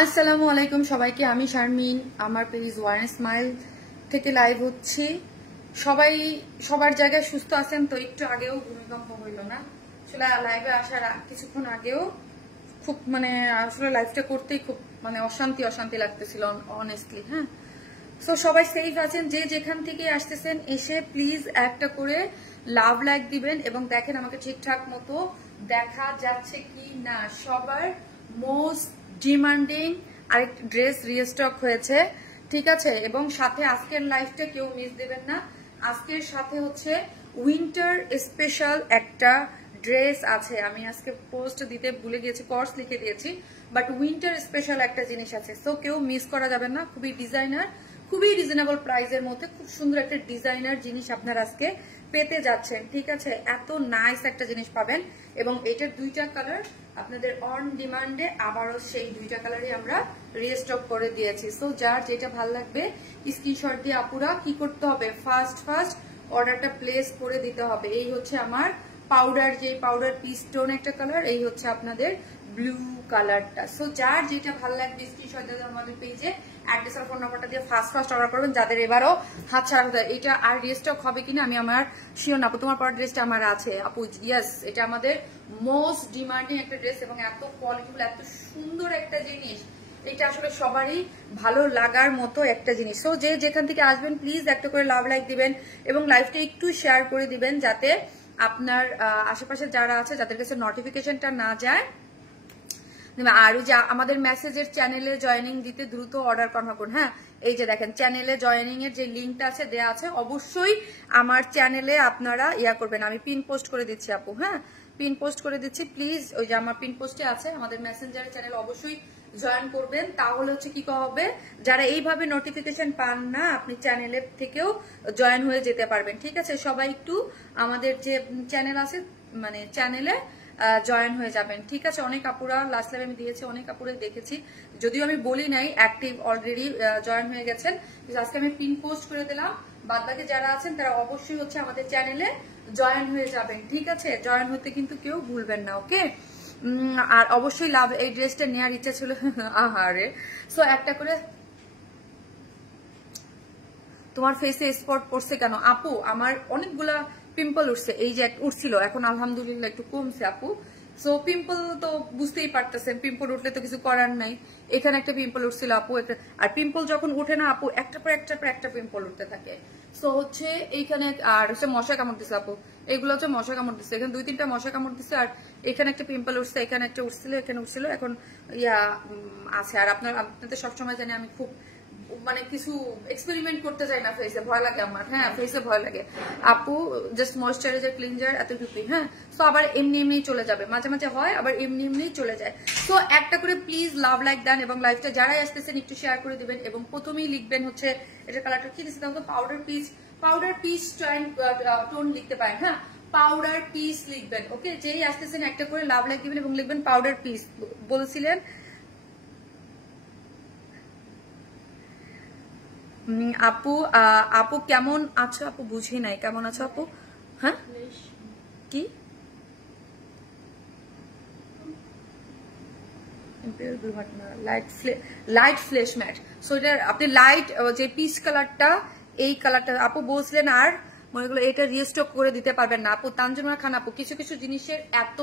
আসসালামু আলাইকুম সবাইকে। আমি শারমিন, আমার পেজ ওয়ান স্মাইল থেকে লাইভ হচ্ছি। সবাই সবার জায়গায় সুস্থ আছেন তো? একটু আগেও ভূমিকম্প হইল না, আসলে লাইভে আসার কিছুক্ষণ আগেও খুব আসলে লাইভটা করতেই খুব অশান্তি অশান্তি লাগতেছিল অনেস্টলি। হ্যাঁ, সো সবাই সেফ আছেন, যে যেখান থেকে আসতেছেন এসে প্লিজ একটা করে লাভ লাইক দিবেন এবং দেখেন আমাকে ঠিকঠাক মতো দেখা যাচ্ছে কি না। সবার মোস্ট ডিমান্ডিং আরেকটা ড্রেস রিস্টক হয়েছে, ঠিক আছে? এবং সাথে আজকের লাইফটা কেউ মিস দেবেন না। আজকের সাথে হচ্ছে উইন্টার স্পেশাল একটা ড্রেস আছে। আমি আজকে পোস্ট দিতে ভুলে গিয়েছি, কোর্স লিখে দিয়েছি, বাট উইন্টার স্পেশাল একটা জিনিস আছে, সো কেউ মিস করা যাবে না। খুবই ডিজাইনার, খুবই রিজনেবল প্রাইসের মধ্যে খুব সুন্দর একটা ডিজাইনার জিনিস আপনারা আজকে পেতে যাচ্ছেন, ঠিক আছে? এত নাইস একটা জিনিস পাবেন এবং এটার দুইটা কালার আপনাদের অন ডিমান্ডে আবারও সেই দুইটা কালারই আমরা রিস্টক করে দিয়েছি। সো যার যেটা ভালো লাগবে স্ক্রিনশট দিয়ে আপুরা কি করতে হবে, ফার্স্ট অর্ডারটা প্লেস করে দিতে হবে। এই হচ্ছে আমার পাউডার, যে পাউডার পিস্টোন একটা কালার, এই হচ্ছে আপনাদের ব্লু কালারটা। সো যার যেটা ভালো লাগবে স্ক্রিনশট দিয়ে আমাদের পেজে অ্যাড্রেস আর ফোন নাম্বারটা দিয়ে ফার্স্ট অর্ডার করবেন, যাদের এবারও হাত ছাড়া হতে। এটা আর রিস্টক হবে কিনা আমি আমার শিওর না। আপু তোমার পর ড্রেসটা আমার আছে আপু, ইয়েস, এটা আমাদের মোস্ট ডিমান্ডিং একটা ড্রেস এবং এত কোয়ালিটিফুল, এত সুন্দর একটা জিনিস, এটা আসলে সবারই ভালো লাগার মতো একটা জিনিস। সো যে যেখান থেকে আসবেন প্লিজ একটা করে লাভ লাইক দিবেন এবং লাইভটা একটু শেয়ার করে দিবেন, যাতে আপনার আশেপাশে যারা আছে যাদের কাছে নোটিফিকেশনটা না যায়। আর যে আমাদের মেসেজের চ্যানেলে জয়েনিং দিতে দ্রুত অর্ডার কনফার্ম করুন। হ্যাঁ, এই যে দেখেন চ্যানেলে জয়েনিং এর যে লিঙ্কটা আছে দেয়া আছে, অবশ্যই আমার চ্যানেলে আপনারা করবেন। আমি পিন পোস্ট করে দিচ্ছি আপু, হ্যাঁ পিন পোস্ট করে দিচ্ছি, প্লিজ ওই যে আমার পিন পোস্টে আছে আমাদের মেসেঞ্জার চ্যানেল, অবশ্যই জয়েন করবেন। তাহলে হচ্ছে কি হবে, যারা এইভাবে নোটিফিকেশন পান না আপনি চ্যানেলের থেকেও জয়েন হয়ে যেতে পারবেন, ঠিক আছে? সবাই একটু আমাদের যে চ্যানেল আছে চ্যানেলে জয়েন হয়ে যাবেন, ঠিক আছে? অনেক আপুরা লাস্ট লাইভে আমি দিয়েছি, অনেক আপুরা দেখেছি, যদিও আমি বলি নাই অ্যাক্টিভ অলরেডি জয়েন হয়ে গেছেন। আজকে আমি পিন পোস্ট করে দিলাম, বাদ বাকি যারা আছেন তারা অবশ্যই হচ্ছে আমাদের চ্যানেলে জয়েন হয়ে যাবেন, ঠিক আছে? জয়েন হতে কিন্তু কেউ ভুলবেন না, ওকে? আর অবশ্যই লাভ এই ড্রেসটা নেওয়ার ইচ্ছা ছিল আহারে। সো একটা করে, তোমার ফেসে স্পট পড়ছে কেন আপু? আমার অনেকগুলা পিম্পল উঠছে, এই যে উঠছিল, এখন আলহামদুলিল্লাহ একটু কমছে আপু। সো পিম্পল তো বুঝতেই পারতেছেন, পিম্পল উঠলে তো কিছু করার নাই। এখানে একটা পিম্পল উঠছিল আপু, আর পিম্পল যখন উঠে না আপু একটা পর একটা পিম্পল উঠতে থাকে। সো হচ্ছে এইখানে, আর হচ্ছে মশা কামড় দিচ্ছে আপু, এগুলো হচ্ছে মশা কামড় দিচ্ছে, এখানে 2-3টা মশা কামড় দিচ্ছে, আর এখানে একটা পিম্পল উঠছে, এখানে একটা উঠছিল, এখানে উঠছিল, এখন আছে। আর আপনাদের সবসময় জানি আমি খুব কিছু এক্সপেরিমেন্ট করতে চাই না, ফেসে ভয় লাগে আমার। হ্যাঁ, ফেসে ভয় লাগে আপু, জাস্ট ময়শ্চারাইজার ক্লিনজার এতটুকুই। হ্যাঁ, তো আবার এমনি এমনি চলে যাবে, মাঝে মাঝে হয় আবার এমনি এমনি চলে যায়। তো একটা করে প্লিজ লাভ লাইক দেন এবং লাইভটা যারাই আসতেছেন একটু শেয়ার করে দিবেন এবং প্রথমেই লিখবেন হচ্ছে এটা কালারটা কি দিচ্ছে, তাহলে পাউডার পিস টোন লিখতে পারেন। হ্যাঁ, পাউডার পিস লিখবেন, ওকে? যেই আসতেছেন একটা করে লাভ লাইক দিবেন এবং লিখবেন পাউডার পিস। বলেছিলেন আপু, আপু কেমন আছো আপু? বুঝি নাই, কেমন আছো আপু? হ্যাঁ কি লাইট ফ্লেশ ম্যাট, সো এটা আপনি লাইট যে পিচ কালারটা, এই কালারটা আপু বলছিলেন। আর মনে করলো এটা রিস্টক করে দিতে পারবেন না আপু? তানজিমা খান আপু, কিছু কিছু জিনিসের এত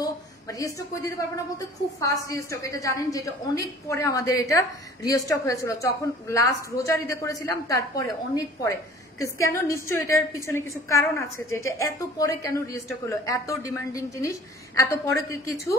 রিস্টক করে দিতে পারবো না বলতে খুব ফাস্ট রিস্টক। এটা জানেন যে এটা অনেক পরে আমাদের এটা রিস্টক হয়েছিল, যখন লাস্ট রোজার ঈদে করেছিলাম তারপরে অনেক পরে। কেন, নিশ্চয়ই এটার পিছনে কিছু কারণ আছে যে এটা এত পরে কেন রিস্টক হলো। এত ডিমান্ডিং জিনিস এত পরে কিছু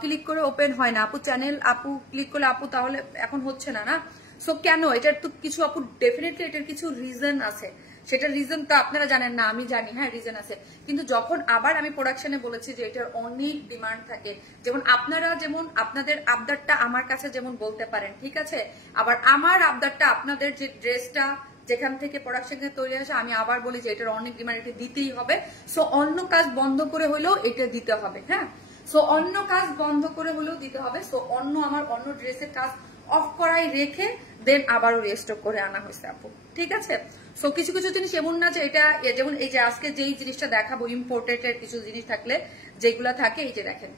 ক্লিক করে ওপেন হয় না আপু, চ্যানেল আপু ক্লিক করলে আপু তাহলে এখন হচ্ছে না না। সো কেন, এটার তো কিছু আপু ডেফিনেটলি এটার কিছু রিজন আছে, সেটা রিজন তো আপনারা জানেন না, আমি জানি। হ্যাঁ, রিজন আছে, কিন্তু যখন আবার আমি প্রোডাকশনে বলেছি যে এটার অনেক ডিমান্ড থাকে, যেমন আপনারা যেমন আপনাদের আবদারটা আমার কাছে যেমন বলতে পারেন, ঠিক আছে? আবার আমার আবদারটা আপনাদের যে ড্রেসটা যেখান থেকে প্রোডাকশন তৈরি আসে, আমি আবার বলি যে এটার অনেক ডিমান্ড, এটা দিতেই হবে। সো অন্য কাজ বন্ধ করে হলেও এটা দিতে হবে। হ্যাঁ, সো অন্য কাজ বন্ধ করে হলেও দিতে হবে। সো আমার অন্য ড্রেসের কাজ অফ করাই রেখে দেন আবারও রিস্টক করে আনা হয়েছে আপু, ঠিক আছে? সো কিছু কিছু জিনিস এমন না যে এটা, যেমন এই যে আজকে যেই জিনিসটা দেখাবো ইম্পোর্টেড এর কিছু জিনিস থাকলে যেগুলা থাকে, এই যে দেখেন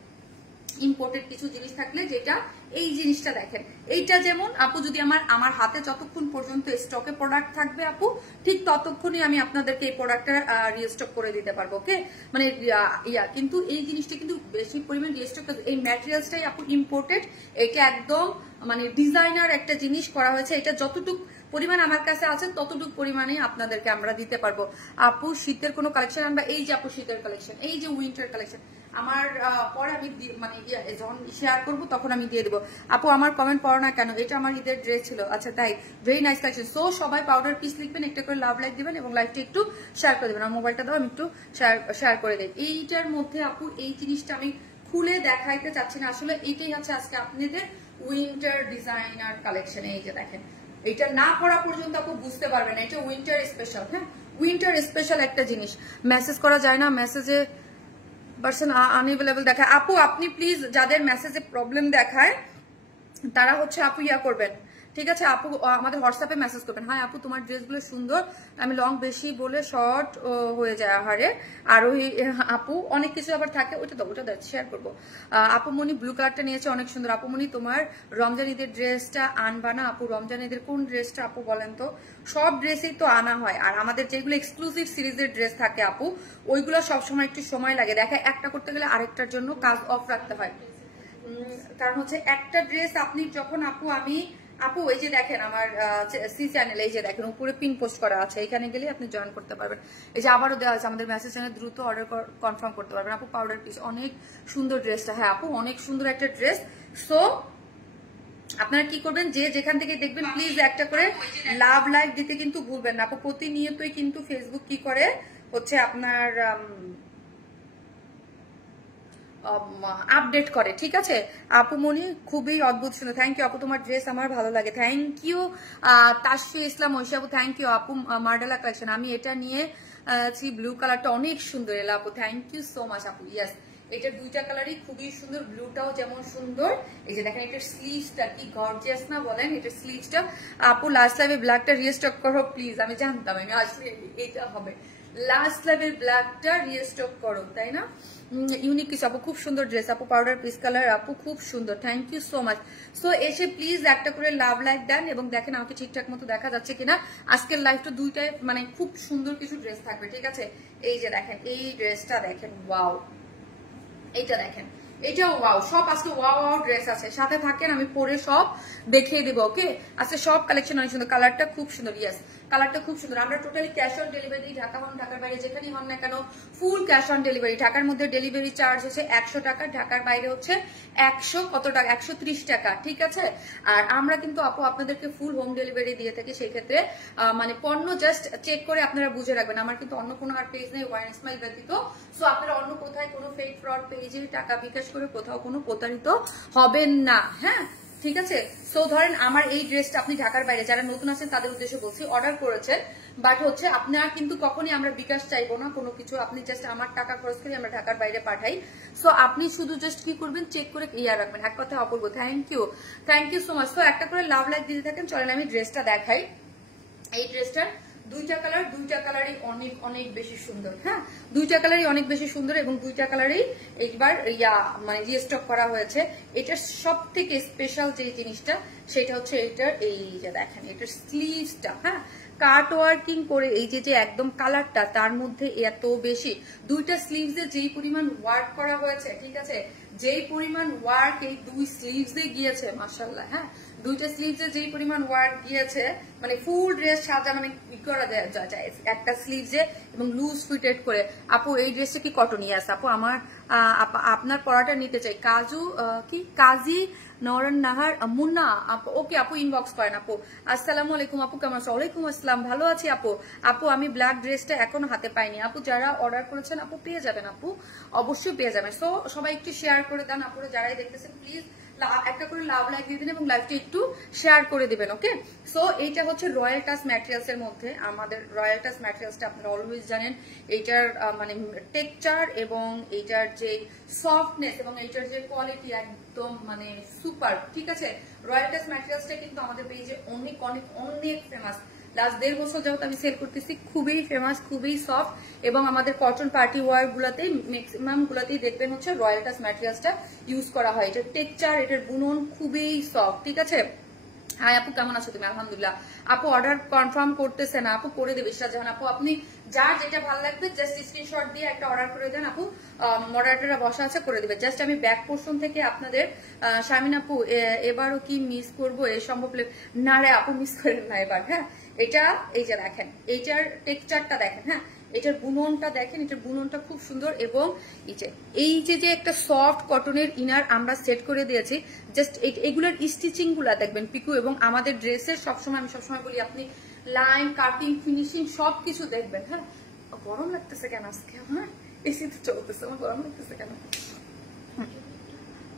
ইম্পোর্টেড কিছু জিনিস থাকলে, যেটা এই জিনিসটা দেখেন, এইটা যেমন আপু যদি আমার হাতে যতক্ষণ পর্যন্ত স্টকে প্রোডাক্ট থাকবে আপু, ঠিক ততক্ষণই আমি আপনাদেরকে এই প্রোডাক্টটা রিস্টক করে দিতে পারবো। ওকে, মানে কিন্তু এই জিনিসটা কিন্তু বেশি পরিমাণ রিস্টক, এই ম্যাটেরিয়ালসটাই আপু ইম্পোর্টেড, এটা একদম মানে ডিজাইনার একটা জিনিস করা হয়েছে। এটা যতটুকু পরিমাণ আমার কাছে আছে ততটুকু পরিমাণে আপনাদেরকে আমরা দিতে পারবো। আপু শীতের কোনো কালেকশন আনবা? এই যে আপু শীতের কালেকশন, এই যে উইন্টার কালেকশন আমার পরে আমি মানে যখন শেয়ার করবো তখন আমি দিয়ে দেবো। আপু আমার কমেন্ট পড়ো না কেন? এটা আমার ঈদের ড্রেস ছিল। আচ্ছা তাই, ভেরি নাইস কালেকশন। সো সবাই পাউডার পিস লিখবেন, একটা করে লাভ লাইক দিবেন এবং লাইভটা একটু শেয়ার করে দেবেন। আমার মোবাইলটা দাও, আমি একটু শেয়ার করে দিই। এইটার মধ্যে আপু এই জিনিসটা আমি খুলে দেখাইতে চাচ্ছি না, আসলে এইটাই হচ্ছে আজকে আপনাদের উইন্টার ডিজাইনার কালেকশন। এই যে দেখেন, এটা না পড়া পর্যন্ত আপু বুঝতে পারবেন না এটা উইন্টার স্পেশাল। হ্যাঁ, উইন্টার স্পেশাল একটা জিনিস। মেসেজ করা যায় না, মেসেজে পার্সন আনএভেলেবল দেখায়। আপু আপনি প্লিজ যাদের মেসেজে প্রবলেম দেখায় তারা হচ্ছে আপু করবেন, ঠিক আছে আপু, আমাদের হোয়াটসঅ্যাপে মেসেজ করবেন। হ্যাঁ আপু তোমার ড্রেসগুলো সুন্দর, আমি লং বেশি বলে শর্ট হয়ে যায় আহারে। আর ওই আপু অনেক কিছু আবার থাকে, ওটা শেয়ার করবো। আপু মনি ব্লু কালারটা নিয়েছে, অনেক সুন্দর। আপু মনি তোমার রমজান ঈদের ড্রেসটা আনবা না? আপু রমজান ঈদের কোন ড্রেসটা আপু বলেন তো? সব ড্রেসই তো আনা হয়, আর আমাদের যেগুলো এক্সক্লুসিভ সিরিজের ড্রেস থাকে আপু, ওইগুলো সবসময় একটু সময় লাগে। দেখা একটা করতে গেলে আরেকটার জন্য কাজ অফ রাখতে হয়। কারণ হচ্ছে একটা ড্রেস আপনি যখন আপু এই যে দেখেন আমার সি চ্যানেল, এই যে দেখেন উপরে পিন পোস্ট করা আছে, এখানে গেলে আপনি জয়েন করতে পারবেন। এই যে আবারও দেওয়া আছে আমাদের মেসেজ চ্যানেল, দ্রুত অর্ডার কনফার্ম করতে পারবেন। আপু পাউডার পিস অনেক সুন্দর ড্রেসটা। হ্যাঁ আপু অনেক সুন্দর একটা ড্রেস। সো আপনারা কি করবেন, যে যেখান থেকে দেখবেন প্লিজ একটা করে লাভ লাইক দিতে কিন্তু ভুলবেন না আপু। প্রতিনিয়তই কিন্তু ফেসবুক কি করে হচ্ছে আপনার আপডেট করে, ঠিক আছে আপু মনি খুবই অদ্ভুত সুন্দর। থ্যাংক ইউ আপু, তোমার ড্রেস আমার ভালো লাগে। থ্যাংক ইউ তাশফি ইসলাম ঐশী আপু, থ্যাংক ইউ আপু। মার্ডালা কালেকশন, আমি এটা নিয়ে ব্লু কালারটা অনেক সুন্দর এলা আপু, থ্যাংক ইউ সো মাচ আপু। ইয়াস, এটা দুইটা কালারই খুবই সুন্দর, ব্লুটাও যেমন সুন্দর। এই যে দেখেন এটার স্লিভসটা কি গর্জিয়াস না বলেন? এটার স্লিভসটা আপু লাস্ট লাইভে ব্ল্যাকটা রিস্টক করো প্লিজ। আমি জানতাম, আমি আসলে এটা হবে, লাস্ট লাইভের ব্ল্যাকটা রিস্টক করো, তাই না? ইউনিক কিছু আপু, খুব সুন্দর ড্রেস আপু, পাউডার পিস কালার আপু, খুব সুন্দর, thank you so much. So এসে প্লিজ একটা করে লাভ লাইক দেন এবং দেখেন আমাকে ঠিকঠাক মতো দেখা যাচ্ছে কিনা। আজকের লাইভটা দুইটায় মানে খুব সুন্দর কিছু ড্রেস থাকবে, ঠিক আছে? এই যে দেখেন এই ড্রেসটা দেখেন, ওয়াও, এইটা দেখেন, এটাও ওয়াও। সব আজকে ওয়াও ওয়াও ড্রেস আছে, সাথে থাকেন, আমি পরে সব দেখিয়ে দেবো। ওকে, আজকে সব কালেকশন অনেক সুন্দর, কালারটা খুব সুন্দর। ইয়াস, কালারটা খুব সুন্দর। আমরা totally cash on delivery, Dhaka হন ঢাকার বাইরে যেখানেই হন না কেন ফুল ক্যাশ অন ডেলিভারি। ঢাকার মধ্যে ডেলিভারি চার্জ হচ্ছে 100 টাকা, ঢাকার বাইরে হচ্ছে 100 কত টাকা, 130 টাকা, ঠিক আছে? আর আমরা কিন্তু আপু আপনাদেরকে ফুল হোম ডেলিভারি দিয়ে থাকি। সেই ক্ষেত্রে মানে পণ্য জাস্ট চেক করে আপনারা বুঝে রাখবেন। আমার কিন্তু অন্য কোনো আর পেজ নেই ওয়াইন স্মাইল ব্যতীত। সো আপনারা অন্য কোথায় কোনো ফেক ফ্রড পেজে টাকা বিকাশ করে কোথাও কোনো প্রতারিত হবেন না। হ্যাঁ, ঠিক আছে? সো ধরেন আমার এই ড্রেসটা আপনি ঢাকার বাইরে, যারা নতুন আছেন তাদের উদ্দেশ্যে বলছি, অর্ডার করেছেন, বাট হচ্ছে আপনার কিন্তু কখনই আমরা বিকাশ চাইবো না কোনো কিছু, আপনি জাস্ট আমার টাকা খরচ করে আমরা ঢাকার বাইরে পাঠাই। সো আপনি শুধু জাস্ট কি করবেন, চেক করে রাখবেন। এক কথা অপূর্ব, থ্যাংক ইউ সো মাচ। তো একটা করে লাভ লাইক দিতে থাকেন। চলেন আমি ড্রেসটা দেখাই। এই ড্রেসটার দুইটা কালার, দুইটা কালারই অনেক অনেক বেশি সুন্দর। হ্যাঁ, দুইটা কালারই অনেক বেশি সুন্দর এবং দুইটা কালারই একবার মানে রিস্টক করা হয়েছে। এটার সব থেকে স্পেশাল যে জিনিসটা সেটা হচ্ছে এটার এই যে দেখেন এটার স্লিভসটা, হ্যাঁ কাট ওয়ার্কিং করে, এই যে একদম কালারটা তার মধ্যে এত বেশি, দুইটা স্লিভসে যেই পরিমাণ ওয়ার্ক করা হয়েছে, ঠিক আছে, যেই পরিমাণ ওয়ার্ক এই দুই স্লিভসে গিয়েছে মাশাআল্লাহ। হ্যাঁ, দুইটা স্লিভসে যেই পরিমাণ ওয়ার্ক গিয়েছে, মানে ফুল ড্রেস সাজা মানে কি করা যায় একটা স্লিভসে এবং লুজ ফিটেড করে। আপু এই ড্রেসটা কি কটনই আছে? আপু আমার আপনার পড়াটা নিতে চাই। কাজী নরন নাহার মুন্না আপু, ওকে আপু ইনবক্স করেন। আপু আসসালামু আলাইকুম আপু, কেমন আছেন? ওয়ালাইকুম আসসালাম, ভালো আছি আপু। আপু আমি ব্ল্যাক ড্রেসটা এখনো হাতে পাইনি আপু, যারা অর্ডার করেছেন আপু পেয়ে যাবেন আপু, অবশ্যই পেয়ে যাবেন। সো সবাই একটু শেয়ার করে দেন আপুরা, যারাই দেখতেছেন প্লিজ একটা করে লাভ লাইক দিয়ে দিন এবং লাইভটা একটু শেয়ার করে দিবেন। ওকে, সো এইটা হচ্ছে রয়্যাল টাচ ম্যাটেরিয়ালস এর মধ্যে। আমাদের রয়্যাল টাচ ম্যাটেরিয়ালসটা আপনারা অলওয়েজ জানেন, এইটার মানে টেক্সচার এবং এইটার যে সফটনেস এবং এইটার যে কোয়ালিটি একদম মানে সুপার, ঠিক আছে? রয়্যাল টাচ ম্যাটেরিয়ালসটা কিন্তু আমাদের পেজে অনেক অনেক অনেক ফেমাস। লাস্ট 1.5 বছর যাবত আমি সেল করতেছি। খুবই ফেমাস, খুবই সফট, এবং আমাদের কটন পার্টি ওয়ার গুলাতেই ম্যাক্সিমাম গুলাতেই দেখবেন হচ্ছে রয়্যাল টাচ ম্যাটেরিয়ালসটা ইউজ করা হয়। এটার টেক্সচার, এটার বুনন খুবই সফট। ঠিক আছে, হাই আপু কেমন আছো তুমি? আলহামদুলিল্লাহ। আপু অর্ডার কনফার্ম করতেছে না, আপু করে দেবে শাহজাহান আপু। আপনি যার যেটা ভালো লাগবে জাস্ট স্ক্রিনশট দিয়ে একটা অর্ডার করে দেন আপু, মডারেটররা বসা আছে করে দেবে। জাস্ট আমি ব্যাক পোর্শন থেকে আপনাদের শামিন আপু এবারও কি মিস করবো এ সম্ভব? না রে আপু, মিস করেন না এবার। হ্যাঁ, এটা এই যে দেখেন, এইটার টেক্সচারটা দেখেন, হ্যাঁ এটার বুননটা দেখেন, এটার বুননটা খুব সুন্দর। এবং এই যে একটা সফট কটনের ইনার আমরা সেট করে দিয়েছি, জাস্ট এগুলোর স্টিচিং গুলা দেখবেন পিকু। এবং আমাদের ড্রেসের সবসময় আমি সবসময় বলি আপনি লাইন, কাটিং, ফিনিশিং সবকিছু দেখবেন। হ্যাঁ, গরম লাগতেছে কেন আজকে? হ্যাঁ, এসি তো চলতেছে, আমার গরম লাগতেছে কেন?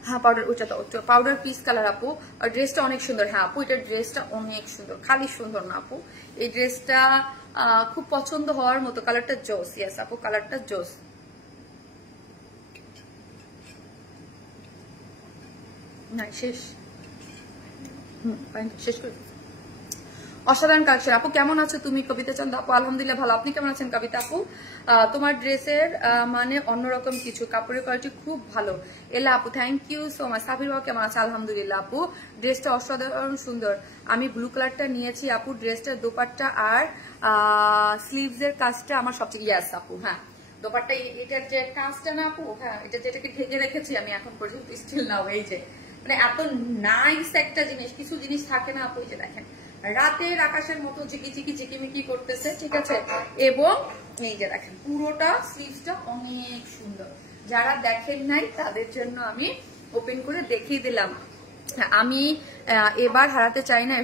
হ্যাঁ, পাউডার ওটা তো পাউডার পিস কালার আপু। আর ড্রেসটা অনেক সুন্দর। হ্যাঁ আপু, এটার ড্রেসটা অনেক সুন্দর, খালি সুন্দর না আপু, এই ড্রেসটা খুব পছন্দ হওয়ার মতো। কালারটা জোস। ইয়েস আপু, কালারটা জোস। না শেষ, শেষ করে অসাধারণ কালেকশন আপু। কেমন আছো তুমি? কবিতা চন্দ আপু আলহামদুলিল্লাহ ভালো। আপনি কেমন আছেন কবিতা আপু? তোমার ড্রেসের মানে অন্যরকম কিছু, কাপড়ের কোয়ালিটি খুব ভালো। এলা আপু thank you so much. Sabir বাবু কেমন আছে? আলহামদুলিল্লাহ আপু, ড্রেসটা অসাধারণ সুন্দর। আমি ব্লু কালারটা নিয়েছি আপু। ড্রেসটার দোপাট্টা আর স্লিভস এর কাজটা আমার সবচেয়ে ইয়াস আপু। হ্যাঁ, দোপাট্টা এটার যে কাজটা না আপু, হ্যাঁ এটা যেটাকে ঢেকে রেখেছি আমি এখন পর্যন্ত স্টিল নাও, এই যে মানে এত নাইস একটা জিনিস। কিছু জিনিস থাকে না আপু, এই যে দেখেন রাতের আকাশের মতো ঝিকিঝিকি ঝিকিমিকি করতেছে। ঠিক আছে, এবং এই যে দেখেন পুরোটা স্লিভসটা অনেক সুন্দর। যারা দেখেন নাই তাদের জন্য আমি ওপেন করে দেখিয়ে দিলাম। আমি এবার হারাতে চাই না।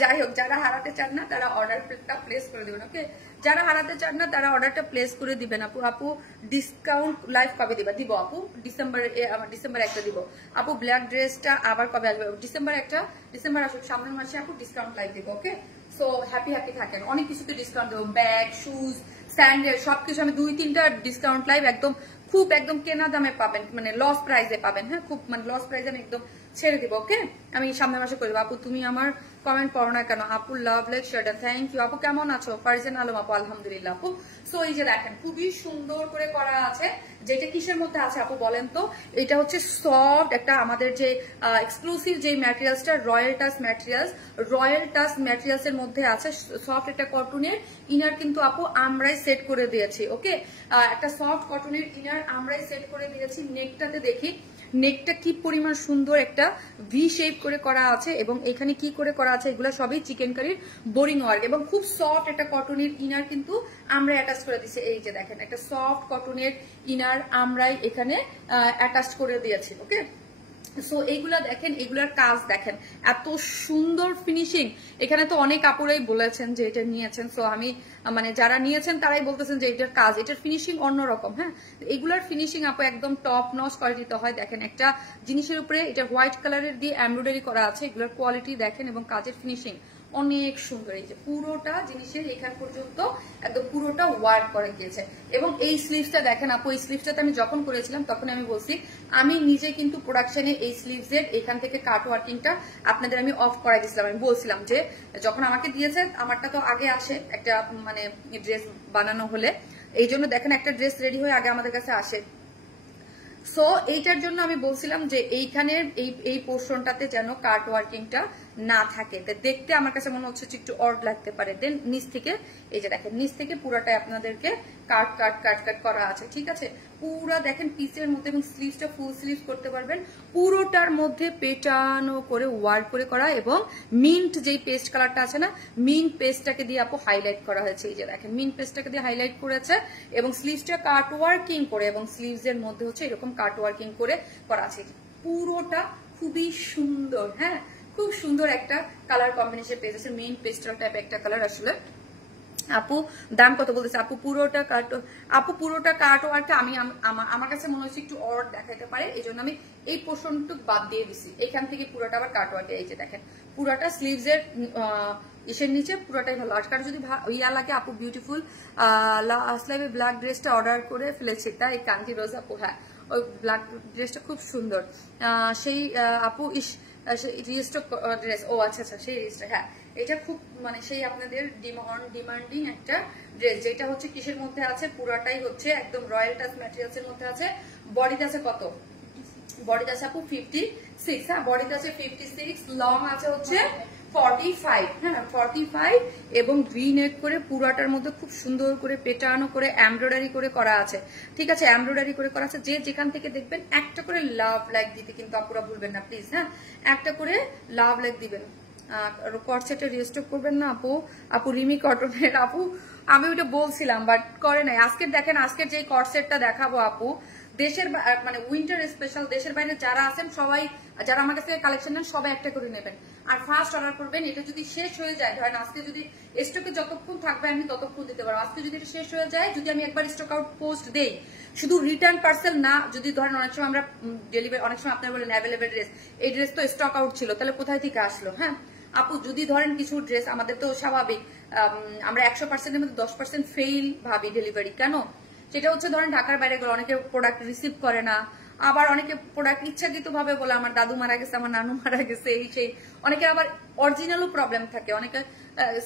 যাই হোক, যারা হারাতে চান না তারা অর্ডারটা প্লেস করে দিবেন। ওকে, যারা হারাতে চান না তারা অর্ডারটা প্লেস করে দিবেন আপু। আপু ডিসকাউন্ট লাইভ কবে দিবা? দিব আপু ডিসেম্বরে, আমার ডিসেম্বর একটা দিব আপু। ব্ল্যাক ড্রেসটা আবার কবে আসবে? ডিসেম্বর আসুক, সামনের মাসে আপু ডিসকাউন্ট লাইভ দিব। ওকে, সো হ্যাপি থাকেন। অনেক কিছুতে ডিসকাউন্ট দেবো, ব্যাগ, শুজ, স্যান্ডেল সবকিছু আমি 2-3টা ডিসকাউন্ট লাইভ একদম খুব একদম কেনা দামে পাবেন, মানে লস প্রাইসে পাবেন। হ্যাঁ, খুব মানে লস প্রাইসে আমি একদম ছেড়ে দিব। ওকে, আমি সামনের মাসে করে দেবো। আপু তুমি আমার কমেন্ট পড়ো না কেন? আপু love like share, thank you আপু। কেমন আছো? ফারজান আলম আপু আলহামদুলিল্লাহ আপু। সো এই যে দেখেন খুবই সুন্দর করে করা আছে। যেটা কিসের মধ্যে আছে আপু বলেন তো? এটা হচ্ছে সফট একটা আমাদের যে এক্সক্লুসিভ যে ম্যাটেরিয়ালসটা রয়্যাল টাচ ম্যাটেরিয়ালস এর মধ্যে আছে। সফট একটা কটনের ইনার কিন্তু আপু আমরাই সেট করে দিয়েছি। ওকে, একটা সফট কটনের ইনার আমরাই সেট করে দিয়েছি। নেকটাতে দেখি, নেকটা কি পরিমাণ সুন্দর একটা ভি শেপ করে করা আছে, এবং এখানে কি করে করা আছে এগুলো সবই চিকেন কারির বোরিং ওয়ার্ক, এবং খুব সফট একটা কটনের ইনার কিন্তু আমরা অ্যাটাচ করে দিয়েছি। এই যে দেখেন একটা সফট কটনের ইনার আমরাই এখানে অ্যাটাচ করে দিয়েছি। ওকে, সো এইগুলা দেখেন, এগুলার কাজ দেখেন এত সুন্দর ফিনিশিং। এখানে তো অনেক কাপড়াই বলেছেন যে এটা নিয়েছেন, সো আমি মানে যারা নিয়েছেন তারাই বলতেছেন যে এটার কাজ, এটার ফিনিশিং অন্যরকম। হ্যাঁ, এগুলার ফিনিশিং আপু একদম টপ নচ কোয়ালিটিতে হয়। দেখেন একটা জিনিসের উপরে এটা হোয়াইট কালারের দিয়ে এমব্রয়ডারি করা আছে, এগুলোর কোয়ালিটি দেখেন এবং কাজের ফিনিশিং অনেক সুন্দর। এই যে পুরোটা জিনিসের এখান পর্যন্ত একদম পুরোটা ওয়ার্ক করে গিয়েছে। এবং এই স্লিভসটা দেখেন আপু, এই স্লিভসটাতে আমি যখন করেছিলাম তখন আমি বলছি আমি নিজে কিন্তু প্রোডাকশনে এই স্লিভসের এখান থেকে কাট ওয়ার্কিংটা আপনাদের আমি অফ করাই দিয়েছিলাম। আমি বলছিলাম যে যখন আমাকে দিয়েছে, আমারটা তো আগে আসে একটা মানে ড্রেস বানানো হলে, এই জন্য দেখেন একটা ড্রেস রেডি হয়ে আগে আমাদের কাছে আসে। সো এইটার জন্য আমি বলছিলাম যে এইখানের এই পোর্শনটাতে যেন কাট ওয়ার্কিংটা না থাকে, দেখতে আমার কাছে মনে হচ্ছে একটু অড লাগতে পারে। দেন নিচ থেকে এই যে দেখেন নিচ থেকে পুরাটাই আপনাদেরকে কাট কাট কাট কাট করা আছে। ঠিক আছে, পুরা দেখেন পিসের মধ্যে, এবং স্লিভসটা ফুল স্লিভ করতে পারবেন। পুরোটার মধ্যে পেটানো করে ওয়ার্ক করে করা, এবং মিন্ট যেই পেস্ট কালারটা আছে না, মিন্ট পেস্টটাকে দিয়ে আপু হাইলাইট করা হয়েছে। এই যে দেখেন মিন্ট পেস্টটাকে দিয়ে হাইলাইট করেছে, এবং স্লিভসটা কাট ওয়ার্কিং করে, এবং স্লিভস এর মধ্যে হচ্ছে এরকম কাট ওয়ার্কিং করে করা আছে। পুরোটা খুবই সুন্দর। হ্যাঁ, খুব সুন্দর একটা কালার কম্বিনেশন পেয়েছে, মেইন পেস্টাল টাইপ একটা কালার। আসলে আপু দাম কত বলতেছে? আপু পুরোটা কাট ওয়ার্কটা আমি আমার কাছে মনে হচ্ছে একটু অড দেখাতে পারে, এই জন্য আমি এই পোর্শনটুকু বাদ দিয়ে দিছি। এখান থেকে পুরোটা আবার কাট ওয়ার্ক। এই যে দেখেন পুরোটা স্লিভস এর ইসের নিচে পুরোটাই ভালো। আর কারো যদি ইয়া লাগে আপু বিউটিফুল লাস্ট লাইভে ব্ল্যাক ড্রেসটা অর্ডার করে ফেলেছি, তাই কান্তি রোজ আপু। হ্যাঁ, ওই ব্ল্যাক ড্রেসটা খুব সুন্দর। সেই আপু রিস্টক ড্রেস, ও আচ্ছা আচ্ছা সেই রিস্টক। হ্যাঁ, এটা খুব মানে সেই আপনাদের ডিমান্ডিং একটা ড্রেস, যেটা হচ্ছে কিসের মধ্যে আছে, পুরাটাই হচ্ছে একদম রয়্যাল টাচ ম্যাটেরিয়ালস এর মধ্যে আছে। বডিতে আছে কত, বডিতে আছে আপু 56, হ্যাঁ বডিতে আছে 56, লং আছে হচ্ছে 45, হ্যাঁ 45 এবং ভি নেক করে পুরাটার মধ্যে খুব সুন্দর করে পেটানো করে এমব্রয়ডারি করে করা আছে, ঠিক আছে, এমব্রয়ডারি করে করা আছে। যে যেখান থেকে দেখবেন একটা করে লাভ লাইক দিতে কিন্তু আপুরা ভুলবেন না প্লিজ, হ্যাঁ একটা করে লাভ লাইক দিবেন। কটসেটে রিস্টক করবেন না আপু, আপু রিমি কটনের আপু আমি ওইটা বলছিলাম বাট করে নাই। আজকের দেখেন, আজকের যে কটসেটটা দেখাবো আপু, দেশের মানে উইন্টার স্পেশাল, দেশের বাইরে যারা আছেন সবাই, যারা আমার কাছে কালেকশন নেন সবাই একটা করে নেবেন আর ফার্স্ট অর্ডার করবেন। এটা যদি শেষ হয়ে যায়, ধরেন আজকে যদি স্টকে যতক্ষণ থাকবে আমি ততক্ষণ দিতে পারবো, আজকে যদি এটা শেষ হয়ে যায়, যদি আমি একবার স্টক আউট পোস্ট দেই, শুধু রিটার্ন পার্সেল না, যদি ধরেন অনেক সময় আমরা ডেলিভারি, অনেক সময় আপনারা বলেন অ্যাভেলেবেল ড্রেস, এই ড্রেস তো স্টক আউট ছিল, তাহলে কোথায় থেকে আসলো, হ্যাঁ আপু যদি ধরেন কিছু ড্রেস, আমাদের তো স্বাভাবিক আমরা 100%-এর মধ্যে 10% ফেইল ভাবি ডেলিভারি, কেন সেটা হচ্ছে ধরেন ঢাকার বাইরে গেলে অনেকে প্রোডাক্ট রিসিভ করে না, আবার অনেকে প্রোডাক্ট ইচ্ছাকৃত ভাবে বলে আমার দাদু মারা গেছে, আমার নানু মারা গেছে, এই সেই, অনেকে আবার অরিজিনালও প্রবলেম থাকে, অনেকে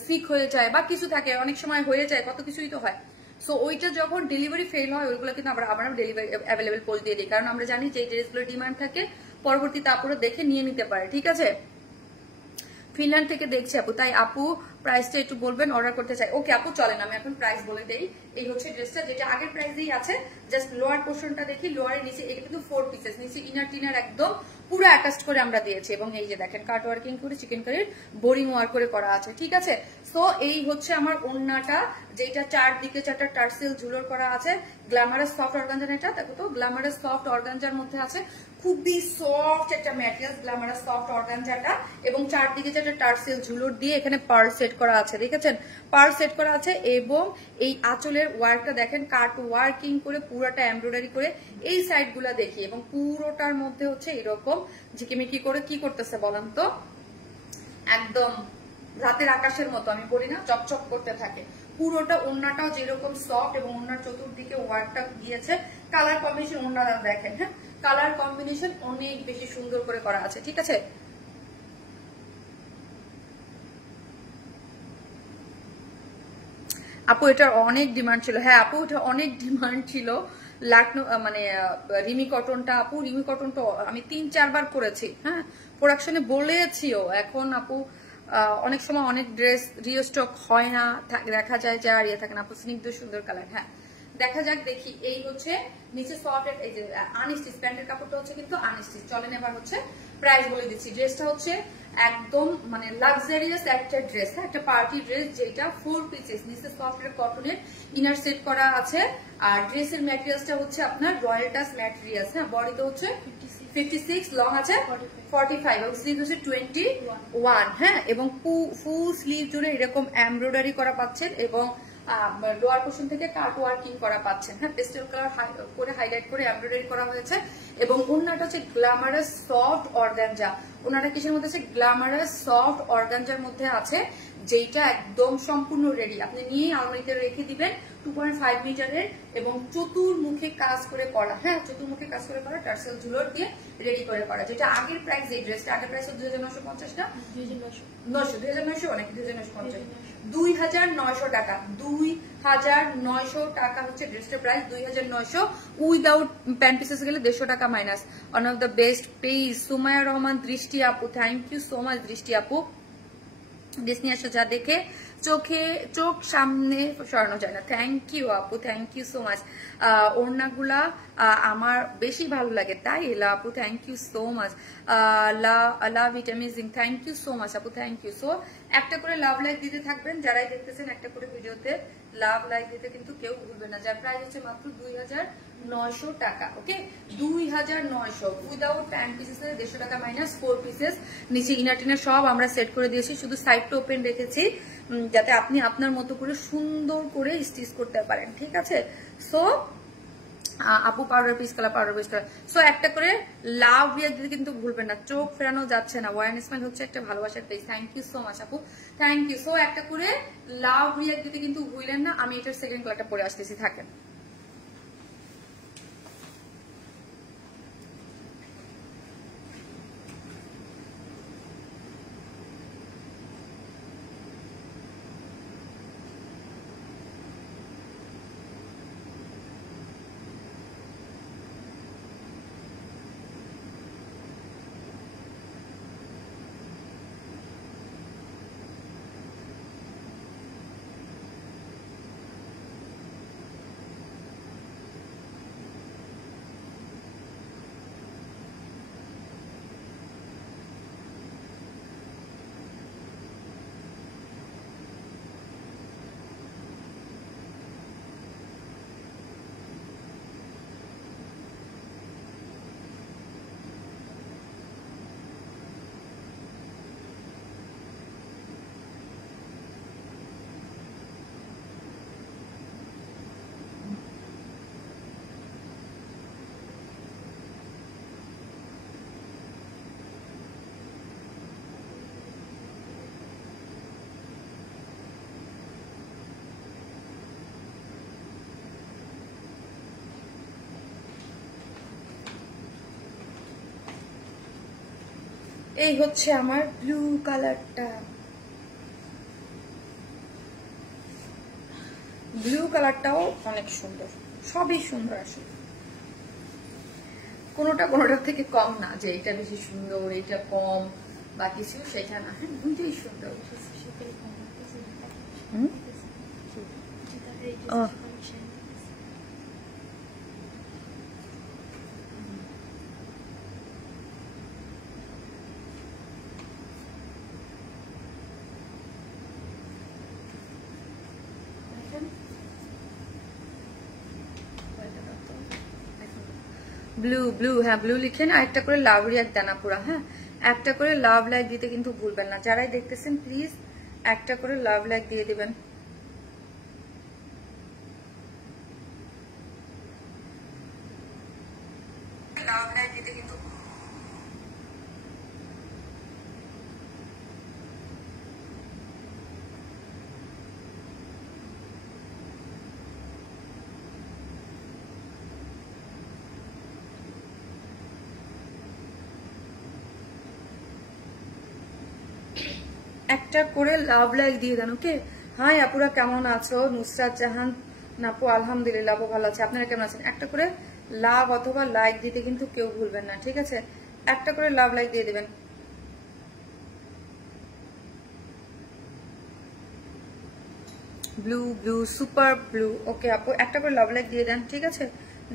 সিক হয়ে যায় বা কিছু থাকে, অনেক সময় হয়ে যায়, কত কিছুই তো হয়। সো ওইটা যখন ডেলিভারি ফেল হয় ওইগুলো কিন্তু আমরা ডেলিভারি অ্যাভেলেবেল পোস্ট দিয়ে দিই, কারণ আমরা জানি যে ড্রেসগুলো ডিমান্ড থাকে, পরবর্তীতে আপুরা দেখে নিয়ে নিতে পারে, ঠিক আছে। ফিনল্যান্ড থেকে দেখছি আপু, তাই আপু প্রাইসটা একটু বলবেন, অর্ডার করতে চাই। ওকে আপু চলেন আমি এখন প্রাইস বলে দেই। এই হচ্ছে ড্রেসটা, যেটা আগের প্রাইসেই আছে, জাস্ট লোয়ার পোর্শনটা দেখি, লোয়ারের নিচে এটা কিন্তু 4 পিসেস, নিচে ইনার টিনার একদম পুরো অ্যাটাচড করে আমরা দিয়েছি, এবং এই যে দেখেন কাট ওয়ার্কিং করে চিকেন কারির বোরিং ওয়ার্ক করে করা আছে, ঠিক আছে। সো এই হচ্ছে আমার ওন্নাটা, যেটা চারদিকে 4টা টার্সেল ঝুলোর করা আছে, গ্ল্যামারাস সফট অর্গানজা, এটা দেখো তো গ্ল্যামারাস সফট অর্গানজার মধ্যে আছে, খুবই সফট একটা ম্যাটেরিয়াল গ্ল্যামারাস সফট অর্গানজাটা, এবং চারদিকে 4টা টার্সেল ঝুলোর দিয়ে এখানে পার্ল সেট করা আছে, দেখেছেন পার্ল সেট করা আছে, এবং এই আঁচলের ওয়ার্কটা দেখেন কাট ওয়ার্কিং করে পুরোটা এমব্রয়ডারি করে এই সাইড গুলা দেখি, এবং পুরোটার মধ্যে হচ্ছে এরকম ঝিকিমিকি করে কি করতেছে বলেন তো, একদম রাতের আকাশের মতো আমি বলি না, চকচক করতে থাকে পুরোটা। ওন্নাটাও যেরকম সফট, এবং ওন্নার চতুর্দিকে ওয়ার্কটা গিয়েছে, কালার কম্বিনেশন ওন্নাটা দেখেন, হ্যাঁ কালার কম্বিনেশন অনেক বেশি সুন্দর করে করা আছে, ঠিক আছে। আপু এটার অনেক ডিমান্ড ছিল, হ্যাঁ আপু এটা অনেক ডিমান্ড ছিল, লাকনো মানে রিমি কটনটা, আপু রিমি কটনটা আমি 3-4 বার করেছি, হ্যাঁ প্রোডাকশনে বলেছিও। এখন আপু অনেক সময় অনেক ড্রেস রিস্টক হয় না, দেখা যায় যে আর ইয়ে থাকে না। আপু স্নিগ্ধ সুন্দর কালার, হ্যাঁ দেখা যাক, দেখি। এই হচ্ছে নিচে সফট, এই যে আনস্টিচ প্যান্টের কাপড়টা হচ্ছে কিন্তু আনস্টিচ। চলেন এবার হচ্ছে প্রাইস বলে দিচ্ছি। ড্রেসটা হচ্ছে একদম মানে লাক্সারিয়াস একটা ড্রেস, হ্যাঁ একটা পার্টি ড্রেস, যেটা 4 পিসেস, নিচে সফট কটনের ইনার সেট করা আছে, আর ড্রেসের ম্যাটেরিয়ালসটা হচ্ছে আপনার রয়্যাল টাচ ম্যাটেরিয়ালস, হ্যাঁ বডিতে হচ্ছে 56, লং আছে 45 এবং স্লিভ হচ্ছে 21, হ্যাঁ এবং ফুল স্লিভ জুড়ে এরকম এমব্রয়ডারি করা পাচ্ছেন, এবং লোয়ার পোর্শন থেকে কাট ওয়ার্কিং করা পাচ্ছেন, হ্যাঁ পেস্টেল কালার করে হাইলাইট করে এমব্রয়ডারি করা হয়েছে, এবং ওন্নাটা হচ্ছে গ্ল্যামারাস সফট অর্গানজা। ওন্নাটা কিসের মধ্যে আছে, গ্ল্যামারাস সফট অর্গানজার মধ্যে আছে, যেটা একদম সম্পূর্ণ রেডি, আপনি নিয়ে আলমারিতে রেখে দিবেন। 2.5 মিটারের এবং চতুর্মুখে কাজ করে করা, হ্যাঁ চতুর্মুখে কাজ করে করা, টার্সেল ঝুলোর দিয়ে রেডি করে করা, যেটা আগের প্রাইস, এই ড্রেসটা আগের প্রাইস 2950 টা, 2900 অনেক 2950, 2900 টাকা, 2900 টাকা হচ্ছে ড্রেসটার প্রাইস, 2900 উইদাউট প্যান্ট পিসেস গেলে 150 টাকা minus. One of the best page Sumaiya Rahman দৃষ্টি আপু, থ্যাংক ইউ সো মাচ দৃষ্টি আপু। ডিসনি আসো যা দেখে চোখ সামনে সরানো যায় না, থ্যাংক ইউ আপু, থ্যাংক ইউ সো মাচ। ওড়নাগুলা আমার বেশি ভালো লাগে তাই এলা আপু, thank you so much. Love it amazing, thank you so much আপু, থ্যাংক ইউ। সো একটা করে লাভ লাইক দিতে থাকবেন, যারাই দেখতেছেন একটা করে ভিডিওতে লাভ লাইক দিতে কিন্তু কেউ ভুলবেন না, যার প্রাইস হচ্ছে মাত্র 2900 টাকা, ওকে 2900 উইদাউট প্যান্ট পিসেস 150 টাকা মাইনাস 4 পিসেস, নিচে ইনার টিনার সব আমরা সেট করে দিয়েছি, শুধু সাইডটা ওপেন রেখেছি যাতে আপনি আপনার মতো করে সুন্দর করে স্টিচ করতে পারেন, ঠিক আছে। সো আপু powder piece colour, powder piece colour. So একটা করে লাভ রিয়াক্ট দিতে কিন্তু ভুলবেন না, চোখ ফেরানো যাচ্ছে না, ওয়ার্ন স্মাইল হচ্ছে একটা ভালোবাসার page, thank you so much আপু, থ্যাংক ইউ। সো একটা করে লাভ রিয়াক্ট দিতে কিন্তু ভুলেন না। আমি এটার সেকেন্ড কালারটা পরে আসতেছি, থাকেন। এই হচ্ছে আমার ব্লু কালারটা। ব্লু কালারটাও অনেক সুন্দর, সবই সুন্দর আসলে, কোনোটার থেকে কম না যে এটা বেশি সুন্দর এটা কম বা কিছু, সেটা না। হ্যাঁ, দুইটাই সুন্দর। ব্লু ব্লু, হ্যাঁ ব্লু লিখেন, আর একটা করে লাভ রিয়াক্ট দেন আপুরা। হ্যাঁ, একটা করে লাভ লাইক দিতে কিন্তু ভুলবেন না, যারাই দেখতেছেন প্লিজ একটা করে লাভ লাইক দিয়ে দিবেন। লাভ লাইক দিতে কিন্তু একটা করে লাভ লাইক দিয়ে দেন। ওকে, হাই আপুরা কেমন আছো? নুসরাত জাহান নাপু আলহামদুলিল্লাহ আপু ভালো আছে, আপনারা কেমন আছেন? একটা করে লাভ অথবা লাইক দিতে কিন্তু কেউ ভুলবেন না, ঠিক আছে? একটা করে লাভ লাইক দিয়ে দিবেন। Blue blue super blue. Okay আপু, একটা করে লাভ লাইক দিয়ে দেন, ঠিক আছে?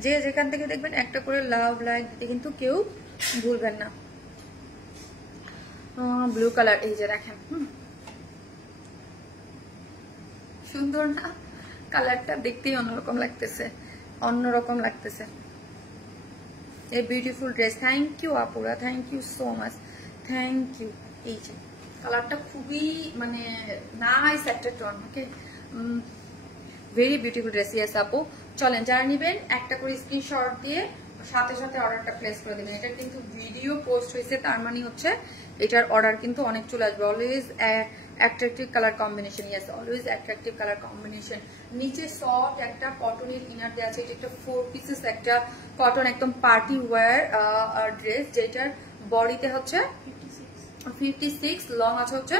যে যেখান থেকে দেখবেন একটা করে লাভ লাইক দিতে কিন্তু কেউ ভুলবেন না। ব্লু কালার, এই যে দেখেন, সুন্দর না? কালারটা দেখতেই অন্যরকম লাগতেছে, অন্যরকম লাগতেছে। এই বিউটিফুল ড্রেস, থ্যাংক ইউ আপুরা, thank you so much, thank you. এই যে কালারটা খুবই মানে নাইস একটা tone. Okay, very beautiful dress. Yes আপু, চলেন যারা নিবেন একটা করে স্ক্রিনশট দিয়ে সাথে সাথে অর্ডারটা প্লেস করে দিবেন। এটা কিন্তু ভিডিও পোস্ট হয়েছে, তার মানে হচ্ছে এটার অর্ডার কিন্তু অনেক চলে আসবে। Always attractive colour combination, yes always attractive colour combination. নিচে সফট একটা কটনের ইনার দেওয়া আছে, এটা একটা 4 পিসেস একটা কটন একদম পার্টি ওয়্যার ড্রেস, যেটার বডিতে হচ্ছে 56, লং আছে হচ্ছে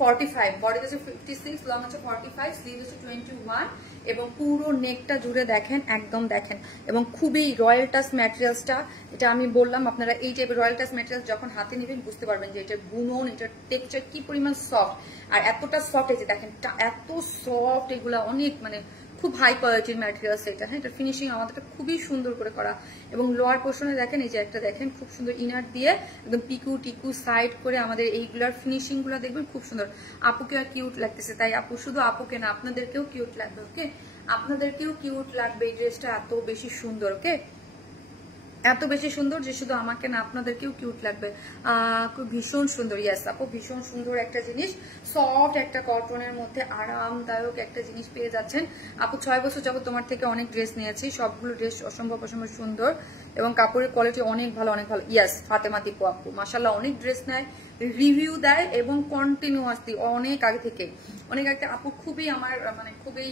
45, বডিতে আছে 56, লং আছে 45, স্লিভ আছে 21, এবং পুরো নেকটা জুড়ে দেখেন একদম দেখেন, এবং খুবই রয়্যাল টাচ ম্যাটেরিয়ালসটা, এটা আমি বললাম আপনারা এই টাইপের রয়্যাল টাচ ম্যাটেরিয়ালস যখন হাতে নেবেন বুঝতে পারবেন যে এটার গুণন, এটার টেক্সচার কি পরিমাণ সফট, আর এতটা সফট, এই যে দেখেন এত সফট, এগুলা অনেক মানে খুব হাই কোয়ালিটির ম্যাটেরিয়ালস এটা। হ্যাঁ, এটা ফিনিশিং আমাদেরটা খুবই সুন্দর করে করা, এবং লোয়ার পোর্শনে দেখেন এই যে একটা দেখেন খুব সুন্দর ইনার দিয়ে একদম পিকু টিকু সাইড করে আমাদের এইগুলার ফিনিশিং গুলা দেখবেন খুব সুন্দর। আপুকে আর কিউট লাগতেছে, তাই আপু শুধু আপুকে না আপনাদেরকেও কিউট লাগবে। ওকে, আপনাদেরকেও কিউট লাগবে, এই ড্রেসটা এত বেশি সুন্দর। ওকে, এত বেশি সুন্দর যে শুধু আমাকে না আপনাদেরকেও কিউট লাগবে। ভীষণ সুন্দর। ইয়েস আপু, ভীষণ সুন্দর একটা জিনিস, সফট একটা কটনের মধ্যে আরামদায়ক একটা জিনিস পেয়ে যাচ্ছেন। আপু 6 বছর যাবত তোমার থেকে অনেক ড্রেস নিয়েছি, সবগুলো ড্রেস অসম্ভব অসম্ভব সুন্দর এবং কাপড়ের কোয়ালিটি অনেক ভালো, অনেক ভালো। ইয়েস ফাতেমা দীপু আপু মাশাআল্লাহ অনেক ড্রেস নেয়, রিভিউ দেয় এবং কন্টিনিউয়াসলি অনেক আগে থেকে আপু খুবই আমার মানে খুবই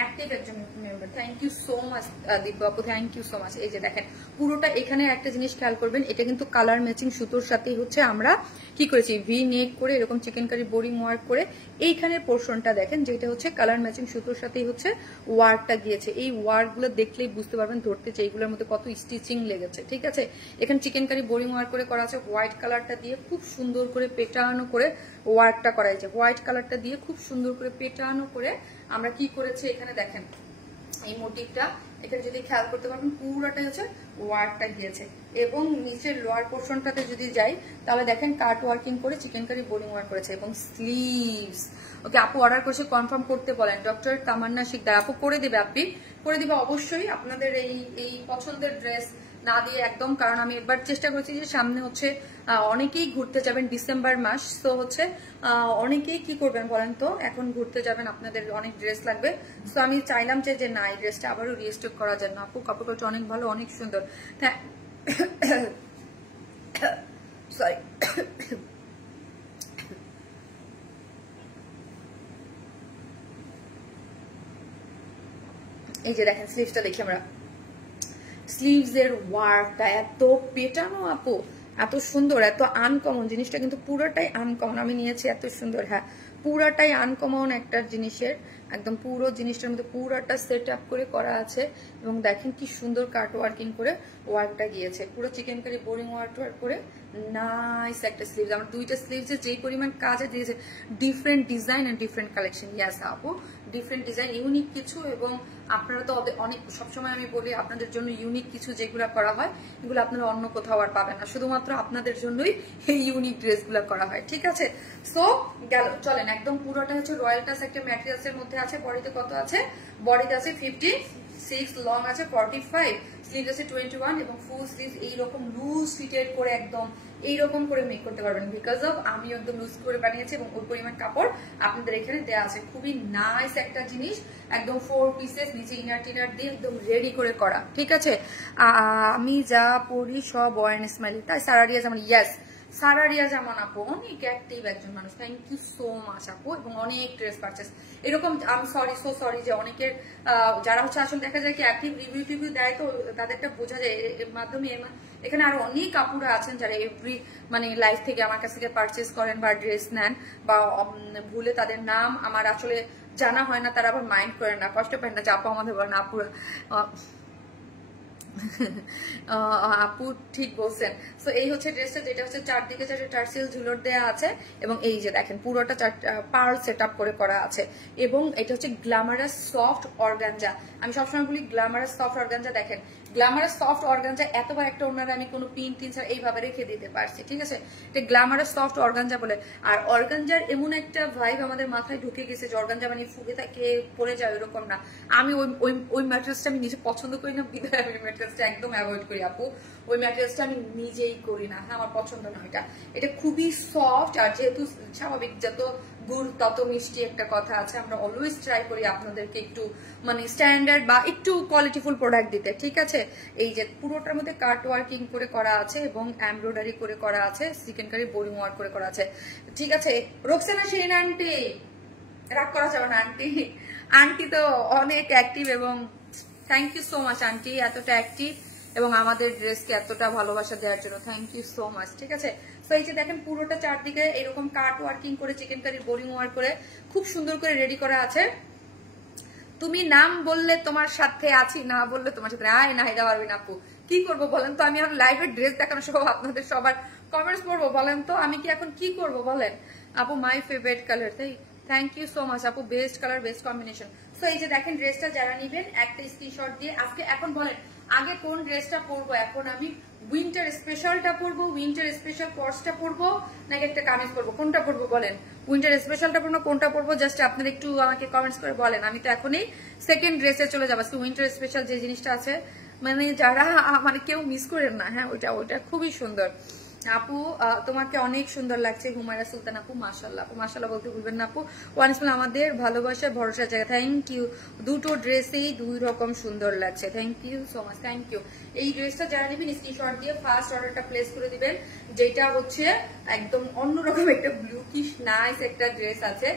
অ্যাক্টিভ একজন member. Thank you so much Dipu আপু, থ্যাংক ইউ সো মাচ। এই যে দেখেন পুরোটা, এখানে একটা জিনিস খেয়াল করবেন, এটা কিন্তু কালার ম্যাচিং সুতোর সাথেই হচ্ছে আমরা কি করেছি, ভি নেক করে এরকম চিকেন কারি বোরিং ওয়ার্ক করে এইখানের পোর্শনটা দেখেন, যেটা হচ্ছে কালার ম্যাচিং সুতোর সাথেই হচ্ছে ওয়ার্কটা গিয়েছে। এই ওয়ার্কগুলো দেখলেই বুঝতে পারবেন ধরতে যে এইগুলোর মধ্যে কত স্টিচিং লেগেছে, ঠিক আছে? এখানে চিকেন কারি বোরিং ওয়ার্ক করে করা আছে, হোয়াইট কালারটা দিয়ে খুব সুন্দর করে পেটানো করে ওয়ার্কটা করা হয়েছে, হোয়াইট কালারটা দিয়ে খুব সুন্দর করে পেটানো করে আমরা কি করেছি এখানে দেখেন এই মোটিভটা, এখানে যদি খেয়াল করতে পারবেন পুরোটাই হচ্ছে ওয়ার্কটা গিয়েছে, এবং নিচের লোয়ার পোর্শনটাতে যদি যাই তাহলে দেখেন কাট ওয়ার্কিং করে চিকেন কারি বোরিং ওয়ার্ক করেছে, এবং স্লিভস। ওকে আপু অর্ডার করেছে কনফার্ম করতে বলেন, ডক্টর তামান্না শিকদার আপু করে দেবে, আপনি করে দিবে অবশ্যই আপনাদের এই পছন্দের ড্রেস না দিয়ে একদম, কারণ আমি এবার চেষ্টা করছি যে সামনে হচ্ছে অনেকেই ঘুরতে যাবেন ডিসেম্বর মাস, তো হচ্ছে অনেকেই কি করবেন বলেন তো, এখন ঘুরতে যাবেন আপনাদের অনেক ড্রেস লাগবে, তো আমি চাইলাম যে না এই ড্রেসটা আবারও রিস্টক করা যায় না। আপু কাপড়টা অনেক ভালো, অনেক সুন্দর। সরি, এই যে দেখেন স্লিভসটা দেখি আমরা, স্লিভস এর ওয়ার্কটা এত পেটানো আপু, এত সুন্দর, এত আনকমন জিনিসটা, কিন্তু পুরোটাই আনকমন। আমি নিয়েছি এত সুন্দর, হ্যাঁ পুরাটাই আনকমন একটা জিনিসের, একদম পুরো জিনিসটার মধ্যে পুরাটা সেট আপ করে করা আছে। এবং দেখেন কি সুন্দর কাট ওয়ার্কিং করে ওয়ার্কটা গিয়েছে, পুরো চিকেন কারি বোরিং ওয়ার্ক করে নাইস একটা স্লিভস। আমার দুইটা স্লিভসে যেই পরিমাণ কাজে দিয়েছে, different design and different collection. Yes আপু, ডিফারেন্ট ডিজাইন, ইউনিক কিছু। এবং আপনারা তো অনেক, সবসময় আমি বলি আপনাদের জন্য ইউনিক কিছু যেগুলো করা হয় এগুলো আপনারা অন্য কোথাও আর পাবেন না, শুধুমাত্র আপনাদের জন্যই এই ইউনিক ড্রেসগুলো করা হয়। ঠিক আছে, সো গেল, চলেন একদম পুরোটা হচ্ছে রয়্যাল টাচ একটা ম্যাটেরিয়ালস এর মধ্যে আছে। বডিতে কত আছে? বডিতে আছে 56, লং আছে 45, স্লিভ আছে 21 এবং ফুল স্লিভ এইরকম লুজ ফিটেড করে একদম এইরকম করে মেক করতে পারবেন, বিকজ অফ আমি একদম লুজ করে বানিয়েছি এবং ওই পরিমাণ কাপড় আপনাদের এখানে দেওয়া আছে। খুবই নাইস একটা জিনিস, একদম 4 পিসেস, নিচে ইনার টিনার দিয়ে একদম রেডি করে করা। ঠিক আছে, আমি যা পড়ি সব ওয়ারেন স্মাইলি, তাই সারারিয়া যেমন, ইয়েস সারারিয়া যেমন আপু অনেক অ্যাক্টিভ একজন মানুষ, থ্যাংক ইউ সো মাচ আপু। এবং অনেক ড্রেস পারচেস এরকম, আমি সরি যে অনেকের যারা হচ্ছে আসলে দেখা যায় কি অ্যাক্টিভ রিভিউ টিভিউ দেয়, তো তাদেরটা বোঝা যায় এর মাধ্যমে। এখানে আরো অনেক আপুরা আছেন যারা এভরি মানে লাইফ থেকে আমার কাছ থেকে পারচেস করেন বা ড্রেস নেন, বা ভুলে তাদের নাম আমার আসলে জানা হয় না, তারা আবার মাইন্ড করেন না, কষ্ট পায় না যে আপু আমাদের বলেন আপুরা। আপু ঠিক বলছেন। সো এই হচ্ছে ড্রেসটা, যেটা হচ্ছে চারদিকে চারটে টার্সেল ঝুলর দেয়া আছে এবং এই যে দেখেন পুরোটা পার্ল সেট আপ করে করা আছে। এবং এটা হচ্ছে গ্ল্যামারাস সফট অর্গানজা। আমি সবসময় বলি গ্ল্যামারাস সফট অর্গানজা। দেখেন গ্ল্যামারাস সফট অর্গানজা এতবার একটা ওনারা আমি কোনো পিন টিন ছাড়া এইভাবে রেখে দিতে পারছি। ঠিক আছে, এটা গ্ল্যামারাস সফট অর্গানজা বলে। আর অর্গানজার এমন একটা ভাইব আমাদের মাথায় ঢুকে গেছে যে অর্গানজা মানে ফুগে থাকে পড়ে যায়, এরকম না। আমি ওই ম্যাটেরিয়ালসটা আমি নিজে পছন্দ করি না, বিধায় আমি ম্যাটেরিয়ালসটা একদম অ্যাভয়েড করি আপু। ওই ম্যাটেরিয়ালসটা আমি নিজেই করি না, হ্যাঁ আমার পছন্দ না এটা। এটা খুবই সফট, আর যেহেতু স্বাভাবিক যত গুড় তত মিষ্টি একটা কথা আছে, আমরা অলওয়েজ ট্রাই করি আপনাদেরকে একটু মানে স্ট্যান্ডার্ড বা একটু কোয়ালিটিফুল প্রোডাক্ট দিতে। ঠিক আছে, এই যে পুরোটার মধ্যে কাট ওয়ার্কিং করে করা আছে এবং এমব্রয়ডারি করে করা আছে, চিকেন কারি বোরিং ওয়ার্ক করে করা আছে। ঠিক আছে, রোকসানা শিরিন আন্টি, রাগ করা যাবে না আন্টি, আন্টি তো অনেক অ্যাক্টিভ এবং thank you so much aunty, এতটা অ্যাক্টিভ এবং আমাদের ড্রেসকে এতটা ভালোবাসা দেওয়ার জন্য থ্যাংক ইউ সো মাচ। ঠিক আছে, তো এই যে দেখেন পুরোটা চারদিকে এরকম কাট ওয়ার্কিং করে চিকেন কারির বোরিং ওয়ার্ক করে খুব সুন্দর করে রেডি করা আছে। তুমি নাম বললে তোমার সাথে আছি, না বললে তোমার সাথে আয় না, এটা পারবি না আপু। কি করবো বলেন তো, আমি এখন লাইভে ড্রেস দেখানো সহ আপনাদের সবার কমেন্টস পড়বো, বলেন তো আমি কি এখন কি করব বলেন আপু। মাই ফেভারিট কালার, তাই থ্যাংক ইউ সো মাচ আপু, best colour best combination. So এই যে দেখেন ড্রেসটা যারা নিবেন একটা স্ক্রিনশট দিয়ে আজকে, এখন বলেন আগে কোন ড্রেসটা পরবো, এখন আমি উইন্টার স্পেশালটা পরবো, উইন্টার স্পেশাল পর্সটা পরবো, নাকি একটা কামিজ পরবো, কোনটা পরবো বলেন? উইন্টার স্পেশালটা পরবো, কোনটা পরবো জাস্ট আপনারা একটু আমাকে কমেন্টস করে বলেন। আমি তো এখনই সেকেন্ড ড্রেসে চলে যাবো। উইন্টার স্পেশাল যে জিনিসটা আছে মানে যারা মানে কেউ মিস করেন না, হ্যাঁ ওইটা খুবই সুন্দর আপু, তোমাকে অনেক সুন্দর লাগছে। হুমায়রা সুলতান আপু, মাশাআল্লাহ আপু, মাশাআল্লাহ বলতে ভুলবেন না আপু। ওয়ান স্মাইল আমাদের ভালোবাসার ভরসার জায়গা, থ্যাংক ইউ। দুটো ড্রেসেই দুই রকম সুন্দর লাগছে, thank you so much, thank you. এই ড্রেসটা যারা নেবেন স্ক্রিনশট দিয়ে ফার্স্ট অর্ডারটা প্লেস করে দিবেন, যেটা হচ্ছে একদম অন্যরকম একটা ব্লুকিশ নাইস একটা ড্রেস আছে,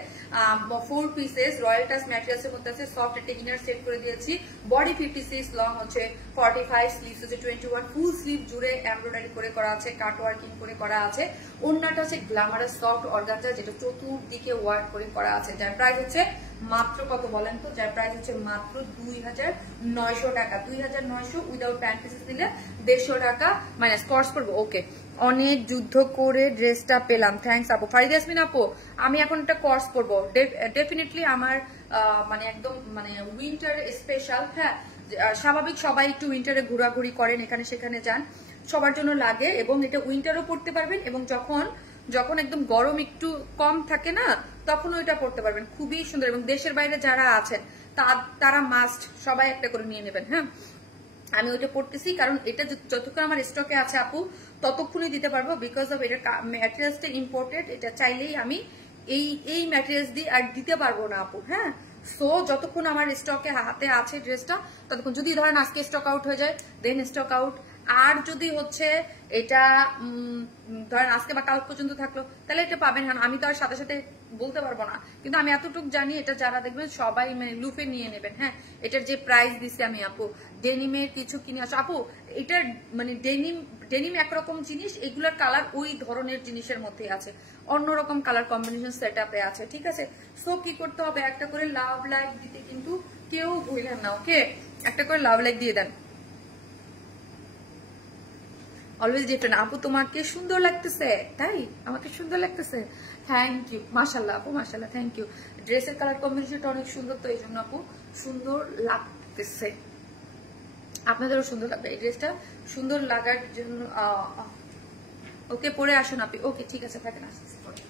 4 পিসেস রয়্যাল টাচ ম্যাটেরিয়ালস এর মধ্যে আছে, সফট একটা ইনার সেট করে দিয়েছি। বডি 56, লং হচ্ছে 45, স্লিভস হচ্ছে 21, ফুল স্লিভ জুড়ে এমব্রয়ডারি করে করা আছে, কাট ওয়ার্কিং করে করা আছে। ওন্নাটা হচ্ছে গ্ল্যামারাস সফট অর্গানজা, যেটা চতুর্দিকে ওয়ার্ক করে করা আছে, যার প্রাইস হচ্ছে মাত্র কত বলেন তো? যার প্রাইস হচ্ছে মাত্র 2900 টাকা, 2900 উইদাউট প্যান্ট পিসেস দিলে 150 টাকা মাইনাস কস্ট করবো। ওকে, অনেক যুদ্ধ করে ড্রেসটা পেলাম, থ্যাংকস আপু। ফারিদ ইয়াসমিন আপু, আমি এখন একটা কোর্স করবো ডেফিনেটলি, আমার মানে একদম মানে উইন্টার স্পেশাল, হ্যাঁ স্বাভাবিক সবাই একটু উইন্টারে ঘোরাঘুরি করেন, এখানে সেখানে যান, সবার জন্য লাগে এবং এটা উইন্টারও পড়তে পারবেন এবং যখন একদম গরম একটু কম থাকে না তখন ওইটা পড়তে পারবেন, খুবই সুন্দর। এবং দেশের বাইরে যারা আছেন তারা মাস্ট সবাই একটা করে নিয়ে নেবেন, হ্যাঁ আমি ওইটা পড়তেছি কারণ এটা যতক্ষণ আমার স্টকে আছে আপু ততক্ষণই দিতে পারবো, বিকজ অফ এটা ম্যাটেরিয়ালসটা ইম্পোর্টেড, এটা চাইলেই আমি এই ম্যাটেরিয়ালস দিয়ে আর দিতে পারবো না আপু, হ্যাঁ। সো যতক্ষণ আমার স্টকে হাতে আছে ড্রেসটা ততক্ষণ, যদি ধরেন আজকে স্টক আউট হয়ে যায় দেন স্টক আউট, আর যদি হচ্ছে এটা ধরেন আজকে বা কাল পর্যন্ত থাকলো তাহলে এটা পাবেন, কারণ আমি তো আর সাথে সাথে বলতে পারবো না, কিন্তু আমি এতটুকু জানি এটা যারা দেখবেন সবাই মানে লুফে নিয়ে নেবেন। হ্যাঁ, এটার যে প্রাইস দিছি আমি আপু, ডেনিমের কিছু কিনে আসো আপু, এটার মানে ডেনিম একরকম জিনিস, এগুলার কালার ওই ধরনের জিনিসের মধ্যে আছে, অন্যরকম কালার কম্বিনেশন সেট আপে আছে, ঠিক আছে। সো কি করতে হবে, একটা করে লাভ লাইক দিতে কিন্তু কেউ ভুলেন না, ওকে, একটা করে লাভ লাইক দিয়ে দেন। অলওয়েজ ডিফারেন্ট আপু, তোমাকে সুন্দর লাগতেছে, তাই আমাকে সুন্দর লাগতেছে, থ্যাংক ইউ, মাশাল্লাহ আপু মাশাল্লাহ, থ্যাংক ইউ। ড্রেসের কালার কম্বিনেশনটা অনেক সুন্দর, তো এই জন্য আপু সুন্দর লাগতেছে, আপনাদেরও সুন্দর লাগবে এই ড্রেসটা, সুন্দর লাগার জন্য। ওকে, পরে আসুন আপনি, ওকে ঠিক আছে, থাকেন, আসতেছি পরে।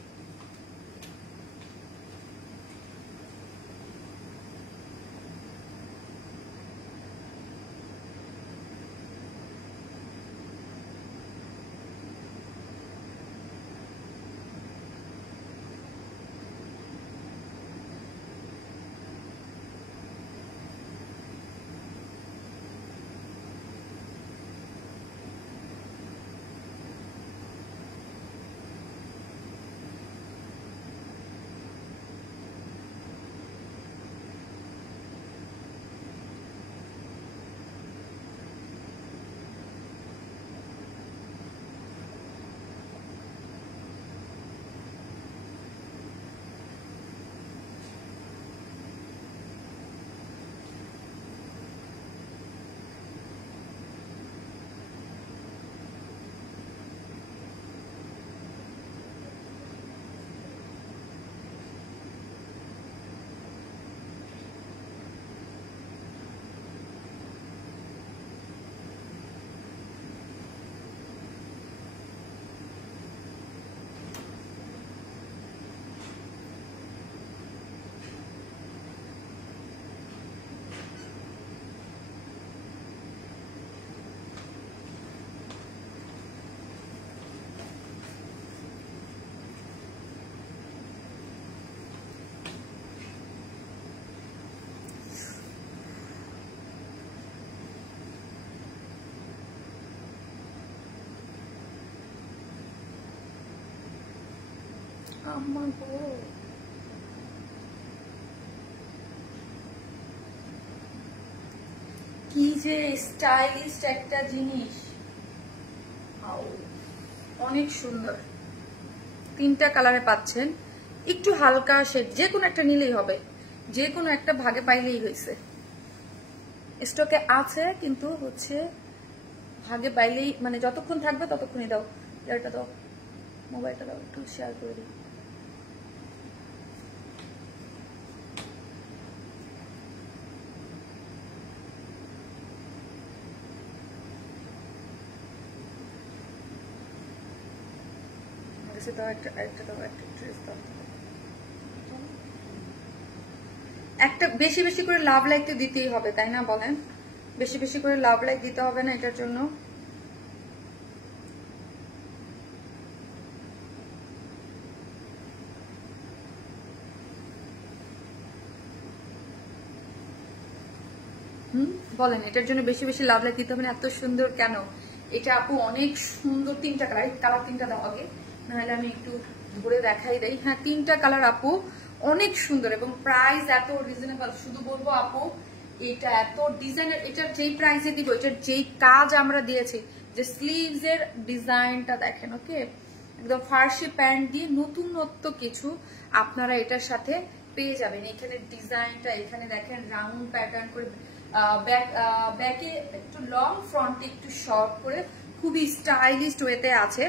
কি যে স্টাইলিশ একটা জিনিস, অনেক সুন্দর, তিনটা কালারে পাচ্ছেন, একটু হালকা শেড, যে কোনো একটা নিলেই হবে, যে কোনো একটা ভাগে পাইলেই হয়েছে, স্টকে আছে কিন্তু হচ্ছে ভাগে পাইলেই, মানে যতক্ষণ থাকবে ততক্ষণই দাও, এটা দাও, মোবাইলটা দাও, একটু শেয়ার করে দিই। একটা বেশি বেশি করে লাভ লাইক তো দিতেই হবে, তাই না বলেন, বেশি বেশি করে লাভ লাইক দিতে হবে না এটার জন্য? বলেন, এটার জন্য বেশি বেশি লাভ লাইক দিতে হবে না? এত সুন্দর কেন এটা আপু, অনেক সুন্দর, তিনটা কালার, কালার তিনটা দাও আগে, নাহলে আমি একটু ধরে দেখাই দেই। হ্যাঁ, তিনটা কালার আপু, অনেক সুন্দর, এবং প্রাইস এত রিজনেবল, শুধু বলবো আপু এটা এত ডিজাইনের, এটার যেই প্রাইসে দিব, এটার যেই কাজ আমরা দিয়েছি, যে স্লিভস এর ডিজাইনটা দেখেন, ওকে, একদম ফার্সি প্যান্ট দিয়ে নতুনত্ব কিছু আপনারা এটার সাথে পেয়ে যাবেন। এখানে ডিজাইনটা, এখানে দেখেন রাউন্ড প্যাটার্ন করে, ব্যাকে একটু লং, ফ্রন্টে একটু শর্ট করে, খুবই স্টাইলিশ ওয়েতে আছে।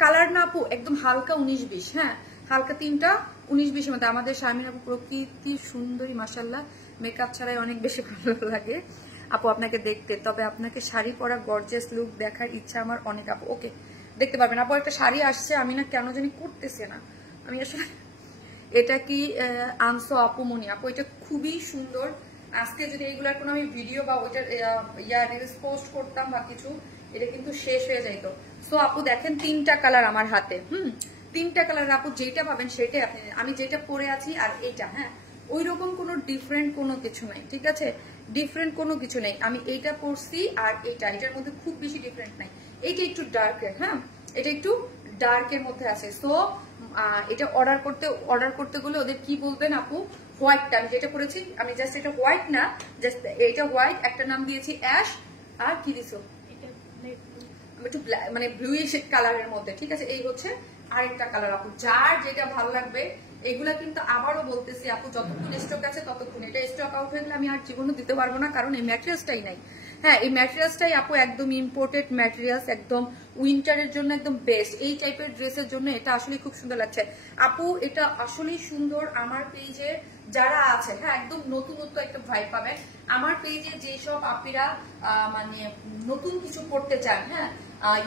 কালার না আপু একদম হালকা 19-20, হ্যাঁ হালকা তিনটা 19-20-এর মধ্যে। আমাদের শারমিন আপু প্রকৃতি সুন্দরী, মাশাল্লাহ, মেকআপ ছাড়াই অনেক বেশি ভালো লাগে আপু আপনাকে দেখতে, তবে আপনাকে শাড়ি পরা গর্জিয়াস লুক দেখার ইচ্ছা আমার অনেক আপু। ওকে, দেখতে পারবেন আপু, একটা শাড়ি আসছে, আমি না কেন জানি করতেছে না, আমি আসলে এটা কি আনসো আপু, মনি আপু, এটা খুবই সুন্দর। আজকে যদি এইগুলার কোনো আমি ভিডিও বা ওইটার রিলস পোস্ট করতাম বা কিছু, এটা কিন্তু শেষ হয়ে যাইতো। সো আপু দেখেন তিনটা কালার আমার হাতে, তিনটা কালার আপু, যেটা পাবেন সেটাই আপনি, আমি যেটা পরে আছি আর এইটা, হ্যাঁ ওই রকম কোনো ডিফারেন্ট কোনো কিছু নাই, ঠিক আছে, ডিফারেন্ট কোনো কিছু নেই। আমি এইটা পরছি আর এইটা, এটার মধ্যে খুব বেশি ডিফারেন্ট নাই। এইটা একটু ডার্ক, হ্যাঁ এটা একটু ডার্কের মধ্যে আছে। সো এটা অর্ডার করতে গেলে ওদের কি বলবেন আপু, হোয়াইটটা আমি যেটা করেছি, আমি জাস্ট এটা হোয়াইট না, জাস্ট এটা হোয়াইট, একটা নাম দিয়েছি অ্যাশ, আর কি দিছো একটু মানে ব্লুইশ কালারের মধ্যে, ঠিক আছে। এই হচ্ছে আরেকটা কালার আপু, যার যেটা ভালো লাগবে। এগুলা কিন্তু আবারও বলতেছি আপু, যতক্ষণ স্টক আছে ততক্ষণ, এটা স্টক আউট হয়ে গেলে আমি আর জীবনে দিতে পারবো না, কারণ এই ম্যাটেরিয়ালসটাই নাই। হ্যাঁ, এই ম্যাটেরিয়ালসটাই আপু একদম ইম্পোর্টেড ম্যাটেরিয়ালস, একদম উইন্টারের জন্য একদম বেস্ট। এই টাইপের ড্রেসের জন্য এটা আসলে খুব সুন্দর লাগছে আপু, এটা আসলেই সুন্দর। আমার পেজে যারা আছে, হ্যাঁ, একদম নতুনত্ব একটা ভাইব পাবেন। আমার পেজে যেসব আপিরা মানে নতুন কিছু করতে চান, হ্যাঁ,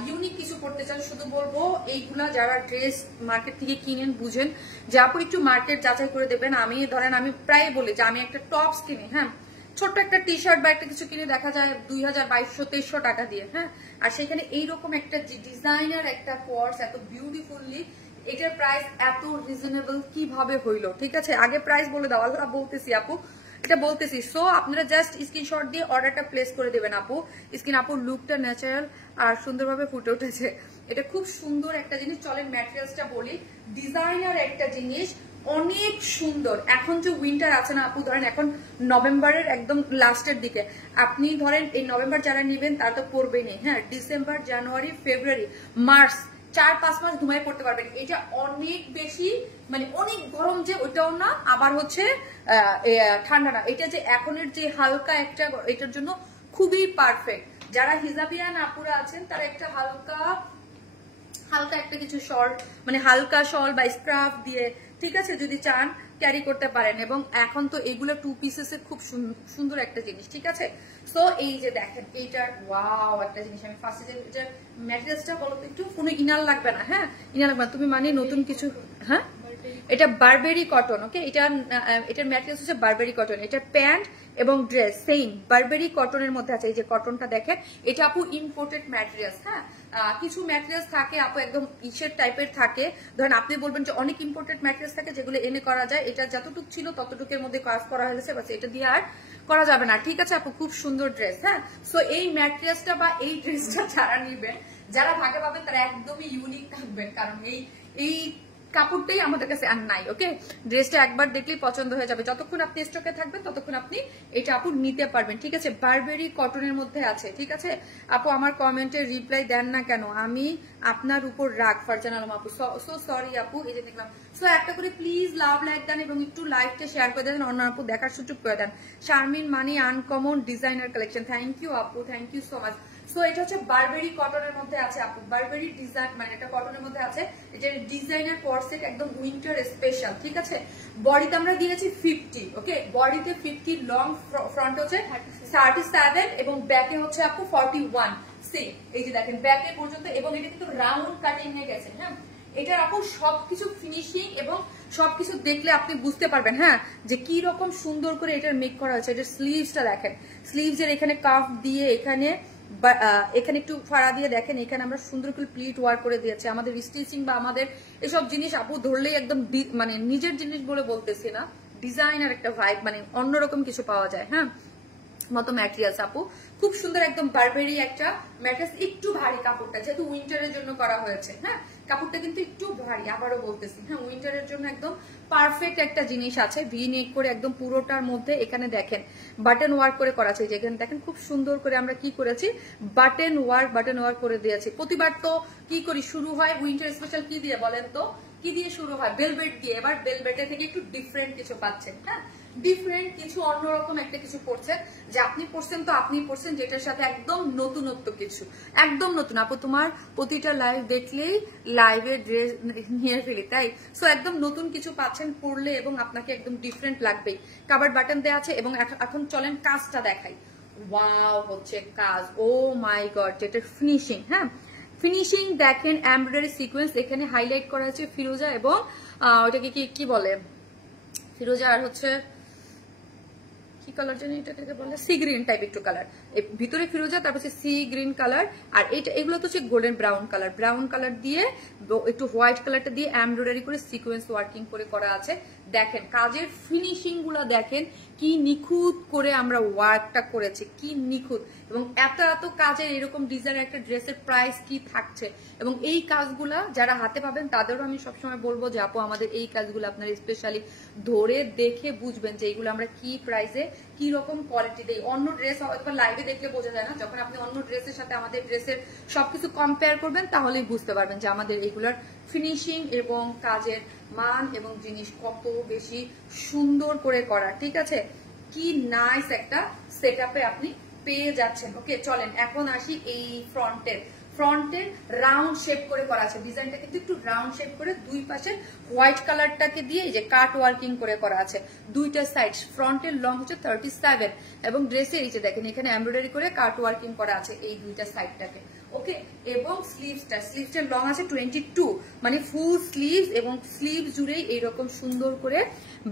ইউনিক কিছু করতে চান, শুধু বলবো এইগুলা যারা ড্রেস মার্কেট থেকে কিনেন, বুঝেন যে আপু একটু মার্কেট যাচাই করে দেবেন। আমি ধরেন আমি প্রায় বলি যে আমি একটা টপস কিনি, হ্যাঁ, ছোট্ট একটা টি শার্ট বা একটা কিছু কিনে দেখা যায় 2200-2300 টাকা দিয়ে, হ্যাঁ, আর সেখানে এইরকম একটা ডিজাইনার একটা কোর্স এত বিউটিফুললি, এটার প্রাইস এত রিজনেবল কিভাবে হইলো, ঠিক আছে। আগে প্রাইস বলে দাও, আল্লাহ বলতেছি আপু, এটা বলতেছি। সো আপনারা জাস্ট স্ক্রিনশট দিয়ে অর্ডারটা প্লেস করে দেবেন আপু। স্ক্রিন আপুর লুকটা ন্যাচারাল আর সুন্দরভাবে ফুটে উঠেছে, এটা খুব সুন্দর একটা জিনিস। চলেন ম্যাটেরিয়ালসটা বলি, ডিজাইনার একটা জিনিস, অনেক সুন্দর। এখন যে উইন্টার আছে না আপু, ধরেন এখন নভেম্বরের একদম লাস্টের দিকে, আপনি ধরেন এই নভেম্বর যারা নেবেন তারা তো পড়বেনই, হ্যাঁ, ডিসেম্বর, জানুয়ারি, ফেব্রুয়ারি, মার্চ, 4-5 মাস ঘুমাই পড়তে পারবেন। এটা অনেক বেশি মানে অনেক গরম যে ওইটাও না, আবার হচ্ছে ঠান্ডা না, এটা যে এখনের যে হালকা একটা, এটার জন্য খুবই পারফেক্ট। যারা হিজাবিয়ান আপুরা আছেন তারা একটা হালকা একটা কিছু শল, মানে হালকা শল বা স্কার্ফ দিয়ে, ঠিক আছে, যদি চান ক্যারি করতে পারেন। এবং এখন তো এগুলো 2 পিসেসের খুব সুন্দর একটা জিনিস, ঠিক আছে। সো এই যে দেখেন এইটার ওয়াও একটা জিনিস, আমি ফার্স্টে যে এটা ম্যাটেরিয়ালসটা বলো তো একটু, কোনো ইনার লাগবে না, হ্যাঁ, ইনার লাগবে না, তুমি মানে নতুন কিছু, হ্যাঁ, এটা বারবেরি কটন, ওকে, এটার ম্যাটেরিয়ালস হচ্ছে বারবেরি কটন। এটার প্যান্ট এবং ড্রেস সেম বারবেরি কটনের মধ্যে আছে। এই যে কটনটা দেখেন, এটা আপু ইম্পোর্টেড ম্যাটেরিয়ালস, হ্যাঁ, কিছু ম্যাটেরিয়ালস থাকে আপু একদম ইসের টাইপের থাকে, ধরেন আপনি বলবেন যে অনেক ইম্পোর্টেড ম্যাটেরিয়ালস থাকে যেগুলো এনে করা যায়, এটা যতটুকু ছিল ততটুকুর মধ্যে কাজ করা হয়েছে, বাস এটা দিয়ে আর করা যাবে না, ঠিক আছে আপু। খুব সুন্দর ড্রেস, হ্যাঁ। সো এই ম্যাটেরিয়ালসটা বা এই ড্রেসটা যারা নিবেন, যারা ভাগে পাবেন, তারা একদমই ইউনিক থাকবেন, কারণ এই কাপড়টাই আমাদের কাছে আর নাই, ওকে। ড্রেসটা একবার দেখলেই পছন্দ হয়ে যাবে, যতক্ষণ আপনি স্টকে থাকবেন ততক্ষণ আপনি এটা আপু নিতে পারবেন, ঠিক আছে। বারবেরি কটনের মধ্যে আছে, ঠিক আছে আপু। আমার কমেন্টে রিপ্লাই দেন না কেন, আমি আপনার উপর রাগ, ফারজানা আলম আপু, সো সরি আপু। এই যে দেখলাম, সো একটা করে প্লিজ লাভ লাইক দেন এবং একটু লাইভটা শেয়ার করে দেন, অন্য আপু দেখার সুযোগ করে দেন। Sharmin Moni uncommon designer collection, thank you আপু, thank you so much. So এটা হচ্ছে বারবেরি কটনের মধ্যে আছে আপু, বারবেরি ডিজাইন মানে এটা কটনের মধ্যে আছে, এটা ডিজাইনার কোর্সেট একদম উইন্টার স্পেশাল, ঠিক আছে। বডিতে আমরা দিয়েছি 50, ওকে, বডিতে 50, লং ফ্রন্ট হচ্ছে 37 এবং ব্যাকে হচ্ছে আপু 41, সে এই যে দেখেন ব্যাকে পর্যন্ত, এবং এটা কিন্তু রাউন্ড কাটিং এ গেছে, হ্যাঁ। এটার আপু সবকিছু ফিনিশিং এবং সবকিছু দেখলে আপনি বুঝতে পারবেন, হ্যাঁ, যে কি রকম সুন্দর করে এটার মেক করা হয়েছে। এটার স্লিভসটা দেখেন, স্লিভসের এখানে কাফ দিয়ে, এখানে একটু ফাড়া দিয়ে দেখেন, এখানে আমরা সুন্দর করে প্লিট ওয়ার্ক করে দিয়েছি। আমাদের স্টিচিং বা আমাদের এসব জিনিস আপু ধরলেই একদম মানে নিজের জিনিস বলে বলতেছি না, ডিজাইনার একটা ভাইব, মানে অন্যরকম কিছু পাওয়া যায়, হ্যাঁ, মতো ম্যাটেরিয়ালস আপু খুব সুন্দর, একদম বারবেরি একটা ম্যাটেরিয়ালস। একটু ভারী কাপড়টা, যেহেতু উইন্টারের জন্য করা হয়েছে, হ্যাঁ, কাপড়টা কিন্তু একটু ভারী, আবারও বলতেছি, হ্যাঁ, উইন্টারের জন্য একদম পারফেক্ট একটা জিনিস আছে। ভি নেক করে একদম পুরোটার মধ্যে এখানে দেখেন বাটন ওয়ার্ক করে করা আছে, যেখানে দেখেন খুব সুন্দর করে আমরা কি করেছি, বাটন ওয়ার্ক করে দিয়েছি। প্রতিবার তো কি করি, শুরু হয় উইন্টার স্পেশাল কি দিয়ে বলেন তো, কি দিয়ে শুরু হয়, বেলভেট দিয়ে। এবার বেলভেটে থেকে একটু ডিফারেন্ট কিছু পাচ্ছেন, হ্যাঁ, ডিফারেন্ট কিছু, অন্যরকম একটা কিছু পড়ছেন, যে আপনি পড়ছেন তো আপনি পড়ছেন যেটার সাথে একদম নতুনত্ব কিছু, একদম নতুন। আপু তোমার প্রতিটা লাইভ দেখলেই লাইভে ড্রেস নিয়ে ফেলি, তাই। সো একদম নতুন কিছু পাচ্ছেন পড়লে, এবং আপনাকে একদম ডিফারেন্ট লাগবেই। কাভার্ড বাটন দেওয়া আছে, এবং এখন চলেন কাজটা দেখাই। ওয়াও হচ্ছে কাজ, ও মাই গড, যেটা ফিনিশিং, হ্যাঁ, ফিনিশিং দেখেন, এমব্রয়ডারি সিকোয়েন্স এখানে হাইলাইট করা আছে ফিরোজা, এবং ওটাকে কি বলে, ফিরোজা আর হচ্ছে কি কালার জানি এটাকে বলে, সি গ্রিন টাইপ একটু কালার, ভিতরে ফিরোজা, তারপর সি গ্রিন কালার, আর এগুলো তো হচ্ছে গোল্ডেন ব্রাউন কালার দিয়ে একটু হোয়াইট কালারটা দিয়ে এমব্রয়ডারি করে সিকোয়েন্স ওয়ার্কিং করে করা আছে। দেখেন কাজের ফিনিশিং গুলো দেখেন কি নিখুঁত করে আমরা ওয়ার্কটা করেছি, কি নিখুঁত। এবং এত এত কাজের এরকম ডিজাইন একটা ড্রেসের প্রাইস কি থাকছে। এবং এই কাজগুলা যারা হাতে পাবেন তাদেরও আমি সবসময় বলবো যে আপু আমাদের এই কাজগুলো আপনারা স্পেশালি ধরে দেখে বুঝবেন যে এইগুলো আমরা কি প্রাইসে কি রকম কোয়ালিটি দেই। অন্য ড্রেস হয়তো লাইভে দেখলে বোঝা যায় না, যখন আপনি অন্য ড্রেসের সাথে আমাদের ড্রেসের সবকিছু কম্পেয়ার করবেন তাহলেই বুঝতে পারবেন যে আমাদের এইগুলোর ফিনিশিং এবং কাজের মান এবং জিনিস কত বেশি সুন্দর করে করা। ঠিক আছে, কি নাইস একটা সেটআপে আপনি পেয়ে যাচ্ছেন। ওকে চলেন এখন আসি এই ফ্রন্টের রাউন্ড শেপ করে করা আছে ডিজাইনটা, কিন্তু একটু রাউন্ড শেপ করে দুই পাশে হোয়াইট কালারটাকে দিয়ে এই যে কাট ওয়ার্কিং করে করা আছে দুইটা সাইড। ফ্রন্টের লং হচ্ছে 37 এবং ড্রেসে এই যে দেখেন এখানে এমব্রয়ডারি করে কাট ওয়ার্কিং করা আছে এই দুইটা সাইডটাকে। ওকে, এবং স্লিভসটার লং আছে 22, মানে ফুল স্লিভস এবং স্লিভ জুড়েই এইরকম সুন্দর করে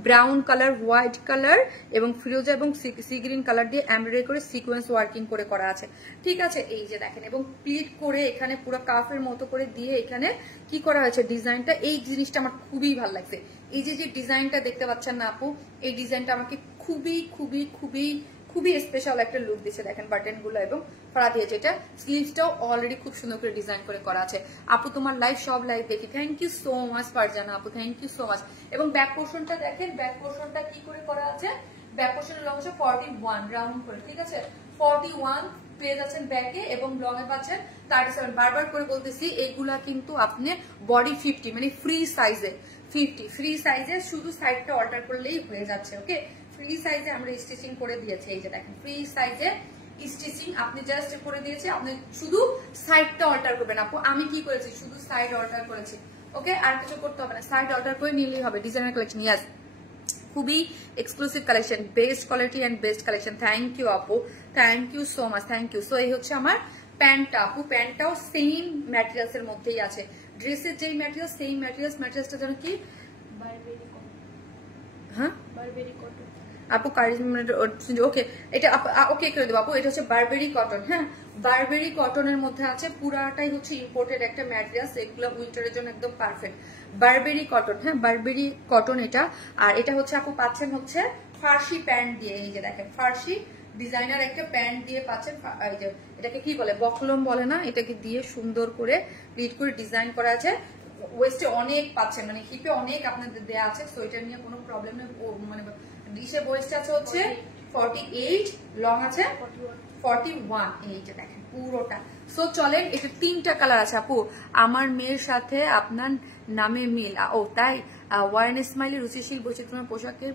ব্রাউন কালার, হোয়াইট কালার এবং ফিরোজা এবং সি গ্রিন কালার দিয়ে এমব্রয়ডারি করে সিকোয়েন্স ওয়ার্কিং করে করা আছে। ঠিক আছে, এই যে দেখেন এবং প্লিট করে এখানে পুরো কাফের মতো করে দিয়ে এখানে কি করা হয়েছে ডিজাইনটা, এই জিনিসটা আমার খুবই ভালো লাগছে। এই যে ডিজাইনটা দেখতে পাচ্ছেন না আপু, এই ডিজাইনটা আমাকে খুবই খুবই খুবই খুবই স্পেশাল একটা লুক দিচ্ছে। দেখেন বাটন গুলো এবং ফড়া দিয়েছে, এটা স্লিভসটাও অলরেডি খুব সুন্দর করে ডিজাইন করে করা আছে। আপু তোমার লাইভ সব লাইভ দেখি, thank you so much Farzana আপু, থ্যাংক ইউ সো মাচ। এবং ব্যাক পোর্শনটা দেখেন, ব্যাক পোর্শনটা কি করে করা আছে, ব্যাক পোর্শনের লং হচ্ছে 41 রাউন্ড করে। ঠিক আছে, 41 পেয়ে যাচ্ছেন ব্যাকে এবং লং এ পাচ্ছেন 37। বারবার করে বলতেছি এইগুলা কিন্তু আপনি বডি 50 মানে ফ্রি সাইজে 50 ফ্রি সাইজে, শুধু সাইডটা অল্টার করলেই হয়ে যাচ্ছে। ওকে, ফ্রি সাইজে আমরা স্টিচিং করে দিয়েছি, এই যে দেখেন ফ্রি সাইজে স্টিচিং আপনি জাস্ট করে দিয়েছে, আপনি শুধু সাইডটা অল্টার করবেন। আপু আমি কি করেছি, শুধু সাইড অল্টার করেছি। ওকে, আর কিছু করতে হবে না, সাইড অল্টার করে নিলেই হবে। ডিজাইনার কালেকশন, ইয়াস খুবই exclusive collection, best quality and best collection. Thank you আপু, thank you so much, thank you. So এই হচ্ছে আমার প্যান্টটা আপু, প্যান্টটাও সেম ম্যাটেরিয়ালস এর মধ্যেই আছে। ড্রেসের যেই ম্যাটেরিয়াল সেম ম্যাটেরিয়ালসটা যেন কি হ্যাঁ বারবেরি কটন আপু, ওকে এটা ওকে করে দেবো আপু। এটা হচ্ছে বারবেরি কটন, হ্যাঁ বারবেরি কটনের মধ্যে আছে, পুরাটাই হচ্ছে ইম্পোর্টেড একটা ম্যাটেরিয়ালস, এগুলো উইন্টারের জন্য একদম পারফেক্ট। বারবেরি কটন, হ্যাঁ বারবেরি কটন এটা। আর এটা হচ্ছে আপু পাচ্ছেন হচ্ছে ফার্সি প্যান্ট দিয়ে, এই যে দেখেন ফার্সি ডিজাইনার একটা প্যান্ট দিয়ে পাচ্ছেন। এই যে এটাকে কি বলে, বকলম বলে না, এটাকে দিয়ে সুন্দর করে প্লিট করে ডিজাইন করা আছে। ওয়েস্টে অনেক পাচ্ছেন, মানে হিপে অনেক আপনাদের দেয়া আছে, সো এটা নিয়ে কোনো প্রবলেম নেই। মানে ডিশের ওয়েস্ট আছে হচ্ছে 48, লং আছে 41, এই যে দেখেন পুরোটা। সো চলেন, এটা 3টা কালার আছে আপু। আমার মেয়ের সাথে আপনার নামে মিল, ও তাই ওয়ারেন স্মাইলি রুচিশীল বৈচিত্র্যময় পোশাকের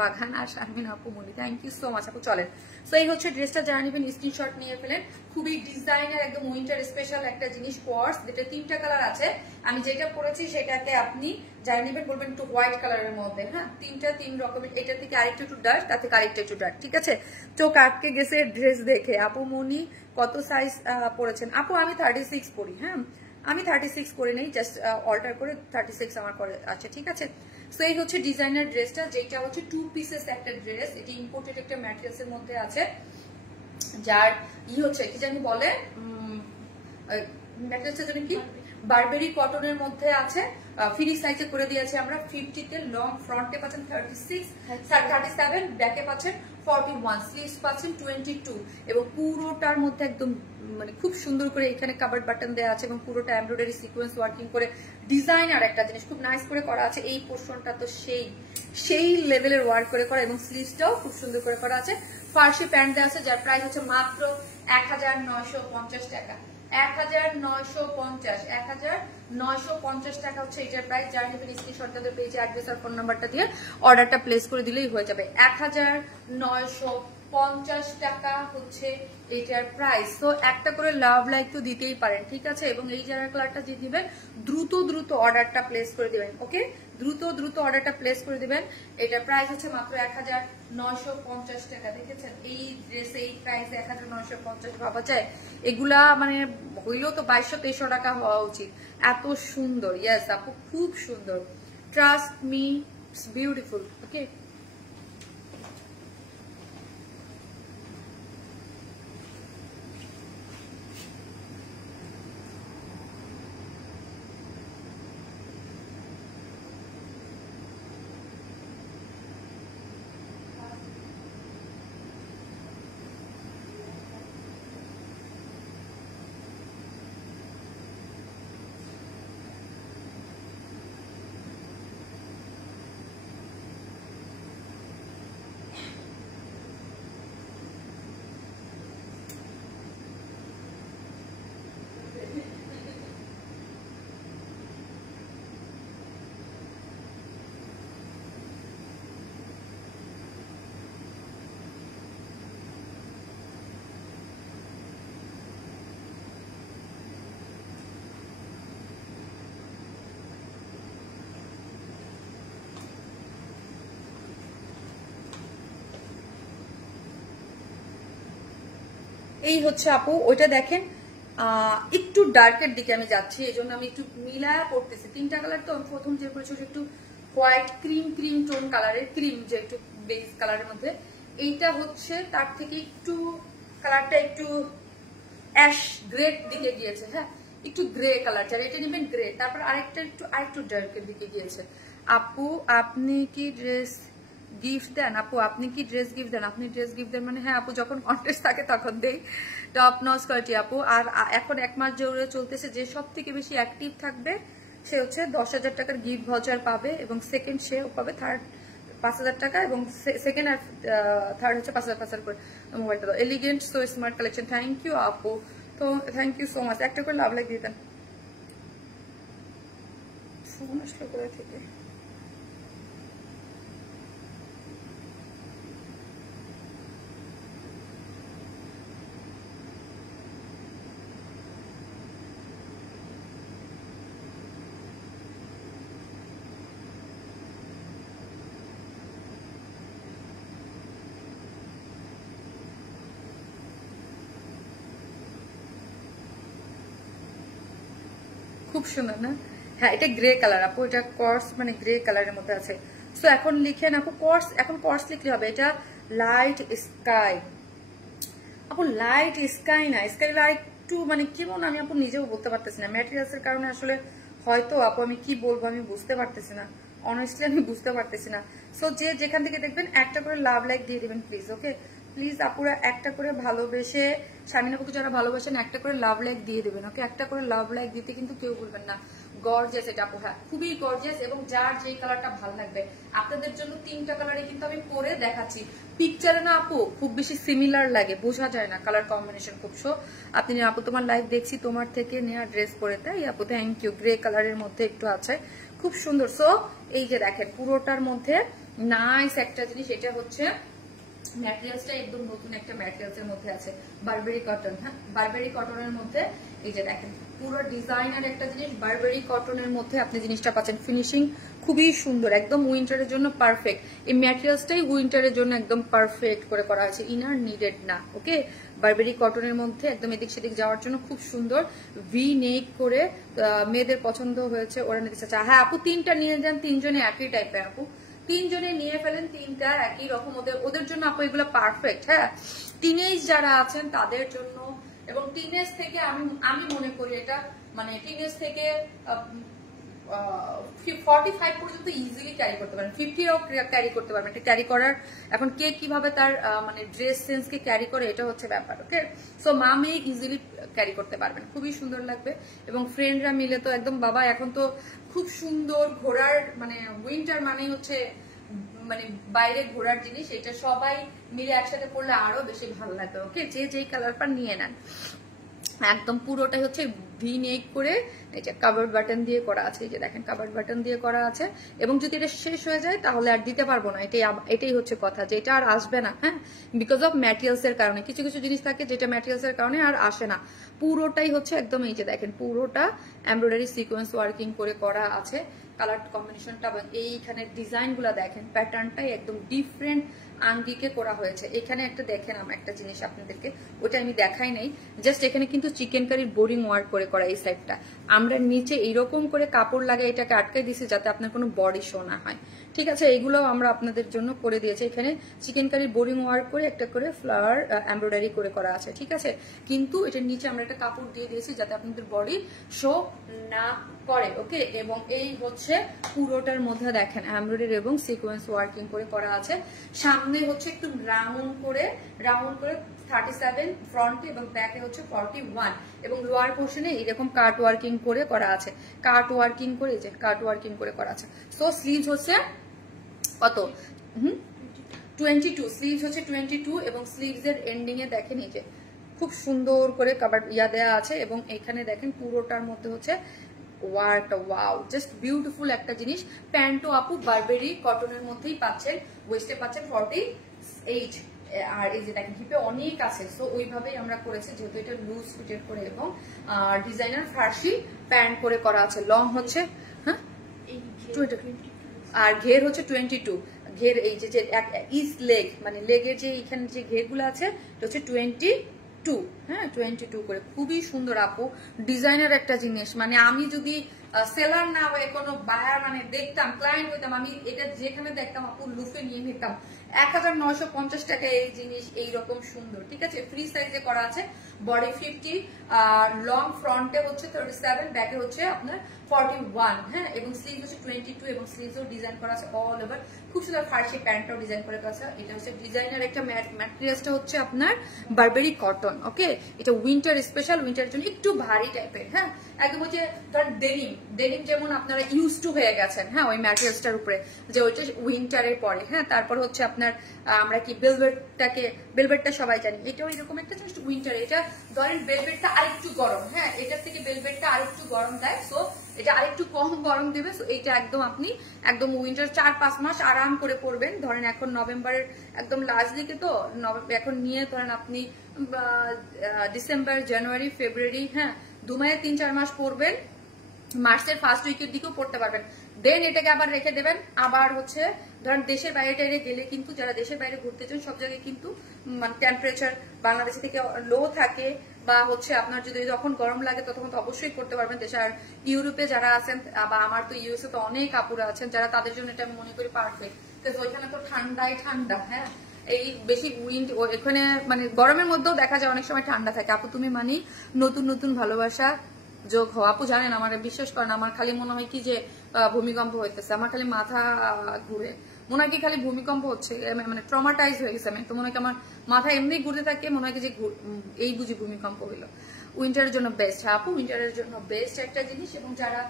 বাগান আর শারমিন আপু মনি, থ্যাংক ইউ সো মাচ আপু। চলেন, সো এই হচ্ছে ড্রেসটা, যারা নেবেন স্ক্রিনশট নিয়ে ফেলেন। খুবই ডিজাইনার একদম উইন্টার স্পেশাল একটা জিনিস কোয়ার্স, যেটা 3টা কালার আছে। আমি যেটা পরেছি সেটাকে আপনি যারা নেবেন বলবেন একটু হোয়াইট কালারের মধ্যে, হ্যাঁ 3 রকমের, এটা থেকে আরেকটু একটু ডার্ক, তার থেকে আরেকটা একটু ডার্ক। ঠিক আছে, চোখ আটকে গেছে ড্রেস দেখে। আপু মনি কত সাইজ পরেছেন? আপু আমি 36 পরি, হ্যাঁ আমি 36 করে নেই, জাস্ট অল্টার করে 36 আমার করে আছে। ঠিক আছে, সো এই হচ্ছে ডিজাইনার ড্রেসটা, যেটা হচ্ছে 2 পিসেস একটা ড্রেস, এটি ইম্পোর্টেড একটা ম্যাটেরিয়ালস এর মধ্যে আছে, যার হচ্ছে কি জানি বলে ম্যাটেরিয়ালসের জন্য কি বারবেরি কটনের মধ্যে আছে। ফ্রি সাইজে করে দিয়েছে আমরা 50-তে, লং ফ্রন্টে পাচ্ছেন 36, 37, ব্যাকে পাচ্ছেন 41, স্লিভস পাচ্ছেন 22 এবং পুরোটার মধ্যে একদম মানে খুব সুন্দর করে এখানে কাভার্ড বাটন দেওয়া আছে এবং পুরোটা এমব্রয়ডারি সিকোয়েন্স ওয়ার্কিং করে ডিজাইন আর একটা জিনিস খুব নাইস করে করা আছে। এই পোর্শনটা তো সেই লেভেলের ওয়ার্ক করে করা এবং স্লিভসটাও খুব সুন্দর করে করা আছে। ফার্সি প্যান্ট দেওয়া আছে, যার প্রাইস হচ্ছে মাত্র 1950 টাকা। 1950 টাকা হচ্ছে এটার প্রাইস। যার নেবেন স্ক্রিনশট তাদের পেজে অ্যাড্রেস আর ফোন নাম্বারটা দিয়ে অর্ডারটা প্লেস করে দিলেই হয়ে যাবে। 1950 টাকা হচ্ছে এটার প্রাইস। তো একটা করে লাভ লাইক তো দিতেই পারেন, ঠিক আছে। এবং এই যারা কালারটা যে দিবেন দ্রুত অর্ডারটা প্লেস করে দিবেন। ওকে, দ্রুত অর্ডারটা প্লেস করে দিবেন। এটার প্রাইস হচ্ছে মাত্র 1950 টাকা। দেখেছেন এই ড্রেস এই প্রাইসে 1950 ভাবা যায়? এগুলা মানে হইলেও তো 2200-2300 টাকা হওয়া উচিত। এত সুন্দর, ইয়েস আপু খুব সুন্দর, ট্রাস্ট মি ইটস বিউটিফুল। ওকে, এই হচ্ছে আপু, ওইটা দেখেন একটু ডার্কের দিকে আমি যাচ্ছি, এই জন্য আমি একটু মিলায়া করতেছি। 3টা কালার তো প্রথম যে করেছি একটু হোয়াইট ক্রিম টোন কালারের, ক্রিম যে একটু বেস কালারের মধ্যে, এইটা হচ্ছে তার থেকে একটু কালারটা একটু অ্যাশ গ্রে দিকে গিয়েছে। হ্যাঁ, একটু গ্রে কালার, যারা এটা নেবেন গ্রে। তারপর আরেকটু ডার্কের দিকে গিয়েছে। আপু আপনি কি ড্রেস গিফট দেন? আপু আপনি কি ড্রেস গিফট দেন? আপনি ড্রেস গিফট দেন মানে হ্যাঁ আপু, যখন কন্টেস্ট থাকে তখন দেই। টপ নচ কোয়ালিটি আপু। আর এখন 1 মাস জোরে চলতেছে, যে সব থেকে বেশি অ্যাক্টিভ থাকবে সে হচ্ছে 10,000 টাকার গিফট ভাউচার পাবে, এবং সেকেন্ড সেও পাবে, থার্ড 5,000 টাকা, এবং সেকেন্ড আর থার্ড হচ্ছে 5,000 করে মোবাইলটা দাও। Elegant so smart collection, thank you আপু। তো থ্যাংক ইউ সো মাচ। একটা করে লাভ লাইক দিতেন। ফোন আসলো কোথা থেকে? খুব সুন্দর না? হ্যাঁ, এটা গ্রে কালার আপু, এটা কর্স মানে গ্রে কালারের মধ্যে আছে। সো এখন লিখেন আপু কর্স, এখন কর্স লিখলে হবে। এটা লাইট স্কাই আপু, লাইট স্কাই না, স্কাই লাইট টু মানে কেমন আমি আপু নিজেও বলতে পারতেছি না, ম্যাটেরিয়ালস এর কারণে আসলে হয়তো আপু আমি কি বলবো আমি বুঝতে পারতেছি না, অনেস্টলি আমি বুঝতে পারতেছি না। সো যে যেখান থেকে দেখবেন একটা করে লাভ লাইক দিয়ে দিবেন প্লিজ, ওকে প্লিজ আপুরা একটা করে ভালোবেসে, শারমিন আপুকে যারা ভালোবাসেন একটা করে লাভ লাইক দিয়ে দেবেন, ওকে একটা করে লাভ লাইক দিতে কিন্তু কেউ বলবেন না। গর্জিয়াস এটা আপু, হ্যাঁ খুবই গর্জিয়াস, এবং যার যেই কালারটা ভালো লাগবে। আপনাদের জন্য 3টা কালারে কিন্তু আমি পরে দেখাচ্ছি, পিকচারে না আপু খুব বেশি সিমিলার লাগে, বোঝা যায় না কালার কম্বিনেশন খুব। সো আপনি আপু তোমার লাইভ দেখছি তোমার থেকে নেওয়া ড্রেস পরে, তাই আপু থ্যাংক ইউ। গ্রে কালারের মধ্যে একটু আছে, খুব সুন্দর। সো এই যে দেখেন পুরোটার মধ্যে নাইস একটা জিনিস, এটা হচ্ছে ম্যাটেরিয়ালসটা একদম নতুন একটা ম্যাটেরিয়ালসের মধ্যে আছে, বারবেরি কটন। হ্যাঁ, বারবেরি কটনের মধ্যে এই যে দেখেন পুরো ডিজাইনার একটা জিনিস, বারবেরি কটনের মধ্যে আপনি জিনিসটা পাচ্ছেন। ফিনিশিং খুবই সুন্দর, একদম উইন্টারের জন্য পারফেক্ট। এই ম্যাটেরিয়ালসটাই উইন্টারের জন্য একদম পারফেক্ট করে করা হয়েছে, ইনার নিডেড না। ওকে, বারবেরি কটনের মধ্যে একদম এদিক সেদিক যাওয়ার জন্য খুব সুন্দর, ভি নেক করে মেয়েদের পছন্দ হয়েছে, ওরা নিতে চাচ্ছে। হ্যাঁ আপু 3টা নিয়ে যান, 3জনে একই টাইপের আপু, 3জনে নিয়ে ফেলেন, 3টা একই রকম, ওদের জন্য আপু এগুলো পারফেক্ট। হ্যাঁ, টিনেজ যারা আছেন তাদের জন্য, এবং টিনেজ থেকে আমি মনে করি এটা মানে টিনেজ থেকে 45 পর্যন্ত ইজিলি ক্যারি করতে পারেন, 50ও ক্যারি করতে পারবেন। এটা ক্যারি করার এখন কে কিভাবে তার মানে ড্রেস সেন্সকে ক্যারি করে, এটা হচ্ছে ব্যাপার। ওকে, সো মা মেয়ে ইজিলি ক্যারি করতে পারবেন, খুবই সুন্দর লাগবে। এবং ফ্রেন্ডরা মিলে তো একদম বাবা, এখন তো খুব সুন্দর ঘোরার মানে উইন্টার মানে হচ্ছে মানে বাইরে ঘোরার জিনিস, এটা সবাই মিলে একসাথে পড়লে আরো বেশি ভালো লাগবে। ওকে, যে যেই কালার পান নিয়ে নেন। একদম পুরোটাই হচ্ছে ভি নেক করে এই যে কাভার্ড বাটন দিয়ে করা আছে, এই যে দেখেন কাভার্ড বাটন দিয়ে করা আছে। এবং যদি এটা শেষ হয়ে যায় তাহলে আর দিতে পারবো না, এটাই হচ্ছে কথা, যে এটা আর আসবে না। হ্যাঁ, বিকজ অফ ম্যাটেরিয়ালস এর কারণে, কিছু কিছু জিনিস থাকে যেটা ম্যাটেরিয়ালস এর কারণে আর আসে না। পুরোটাই হচ্ছে একদম এই যে দেখেন পুরোটা এমব্রয়ডারি সিকোয়েন্স ওয়ার্কিং করে করা আছে, কালার কম্বিনেশনটা এবং এইখানে ডিজাইন গুলা দেখেন, প্যাটার্নটাই একদম ডিফারেন্ট আঙ্গিকে করা হয়েছে। এখানে একটা দেখেন আমার একটা জিনিস আপনাদেরকে, ওটা আমি দেখাই নাই, জাস্ট এখানে কিন্তু চিকেন কারির বোরিং ওয়ার্ক করে করা এই সাইডটা। আমরা নিচে এইরকম করে কাপড় লাগিয়ে এটাকে আটকাই দিছি যাতে আপনার কোনো বডি শো না হয়। ঠিক আছে, এগুলোও আমরা আপনাদের জন্য করে দিয়েছি। এখানে চিকেন কারির বোরিং ওয়ার্ক করে একটা করে ফ্লাওয়ার এমব্রয়ডারি করে করা আছে। ঠিক আছে, কিন্তু এটার নিচে আমরা একটা কাপড় দিয়ে দিয়েছি যাতে আপনাদের বডি শো না করে। ওকে, এবং এই হচ্ছে পুরোটার মধ্যে দেখেন এমব্রয়ডারি এবং সিকোয়েন্স ওয়ার্কিং করে করা আছে। সামনে হচ্ছে একটু রাউন্ড করে 37 ফ্রন্টে এবং ব্যাকে হচ্ছে 41, এবং লোয়ার পোর্শনে এইরকম কাট ওয়ার্কিং করে করা আছে, কাট ওয়ার্কিং করে যে কাট ওয়ার্কিং করে করা আছে। সো স্লিভস হচ্ছে কত 22, স্লিভস হচ্ছে 22, এবং স্লিভস এর এন্ডিং এ দেখেন এই যে খুব সুন্দর করে কাভার দেওয়া আছে। এবং এখানে দেখেন পুরোটার মধ্যে হচ্ছে ওয়ার্কটা, ওয়াও জাস্ট বিউটিফুল একটা জিনিস। প্যান্টও আপু বারবেরি কটনের মধ্যেই পাচ্ছেন, ওয়েস্টে পাচ্ছেন 48, আর এই যে দেখেন হিপে অনেক আছে। সো ওইভাবেই আমরা করেছি, যেহেতু এটা লুজ ফিটেড করে এবং ডিজাইনার ফার্সি প্যান্ট করে করা আছে। লং হচ্ছে হ্যাঁ আর ঘের হচ্ছে 22, ঘের এই যে ইস্ট লেগ মানে লেগের যে এখানে যে ঘেরগুলো আছে এটা হচ্ছে 22, হ্যাঁ 22 করে, খুবই সুন্দর আপু, ডিজাইনার একটা জিনিস। মানে আমি যদি সেলার না হয়ে কোনো বায়ার মানে দেখতাম, ক্লায়েন্ট হইতাম, আমি এটা যেখানে দেখতাম আপু লুফে নিয়ে নিতাম। 1950 টাকা এই জিনিস এইরকম সুন্দর, ঠিক আছে। ফ্রি সাইজে করা আছে, বডি 50, লং ফ্রন্টে হচ্ছে 37, ব্যাকে হচ্ছে আপনার 41, হ্যাঁ, এবং স্লিভ হচ্ছে 22, এবং স্লিভসও ডিজাইন করা আছে অল ওভার, খুব সুন্দর ফার্সি প্যান্টটাও ডিজাইন করে আছে। এটা হচ্ছে ডিজাইনার একটা ম্যাটেরিয়ালসটা হচ্ছে আপনার বারবেরি কটন, ওকে। এটা উইন্টার স্পেশাল, উইন্টারের জন্য একটু ভারী টাইপের, হ্যাঁ, একদম হচ্ছে ধরেন ডেনিম যেমন আপনারা ইউজ টু হয়ে গেছেন, হ্যাঁ, ওই ম্যাটেরিয়ালসটার উপরে, যে ওইটা উইন্টারের পরে, হ্যাঁ। তারপর হচ্ছে আপনার আমরা কি বেলভেটটা সবাই জানি, এটাও এরকম একটা জাস্ট উইন্টার। এটা ধরেন বেলভেটটা আরেকটু গরম, হ্যাঁ, এটার থেকে বেলভেটটা আরেকটু গরম দেয়, সো এটা আরেকটু কম গরম দেবে। সো এইটা একদম আপনি একদম উইন্টার 4-5 মাস আরাম করে পরবেন। ধরেন এখন নভেম্বরের একদম লাস্ট দিকে, তো এখন নিয়ে ধরেন আপনি ডিসেম্বর, জানুয়ারি, ফেব্রুয়ারি, হ্যাঁ, 2 মাসে 3-4 মাস পরবেন, মার্চের ফার্স্ট উইকের দিকেও পড়তে পারবেন। দেন এটাকে আবার রেখে দেবেন। আবার হচ্ছে ধরেন দেশের বাইরে টাইরে গেলে কিন্তু, যারা দেশের বাইরে ঘুরতে চান, সব জায়গায় কিন্তু মানে টেম্পারেচার বাংলাদেশ থেকে লো থাকে, বা হচ্ছে আপনার যদি যখন গরম লাগে তখন তো অবশ্যই করতে পারবেন দেশে। আর ইউরোপে যারা আছেন, বা আমার তো ইউএসএ তো অনেক আপুরা আছেন যারা, তাদের জন্য এটা আমি মনে করি পারফেক্ট, বিকজ ওইখানে তো ঠান্ডাই ঠান্ডা, হ্যাঁ, এই বেশি উইন্ড এখানে মানে গরমের মধ্যেও দেখা যায় অনেক সময় ঠান্ডা থাকে। আপু তুমি মানি নতুন নতুন ভালোবাসা যোগ হওয়া। আপু জানেন আমার, বিশ্বাস করেন, আমার খালি মনে হয় কি যে ভূমিকম্প হইতেছে, আমার খালি মাথা ঘুরে, মনে হয় কি খালি ভূমিকম্প হচ্ছে, মানে ট্রমাটাইজ হয়ে গেছে আমি, তো মনে হয় আমার মাথা এমনি ঘুরতে থাকে, মনে হয় যে এই বুঝি ভূমিকম্প হইলো। উইন্টারের জন্য বেস্ট, হ্যাঁ আপু, উইন্টারের জন্য বেস্ট একটা জিনিস, এবং যারা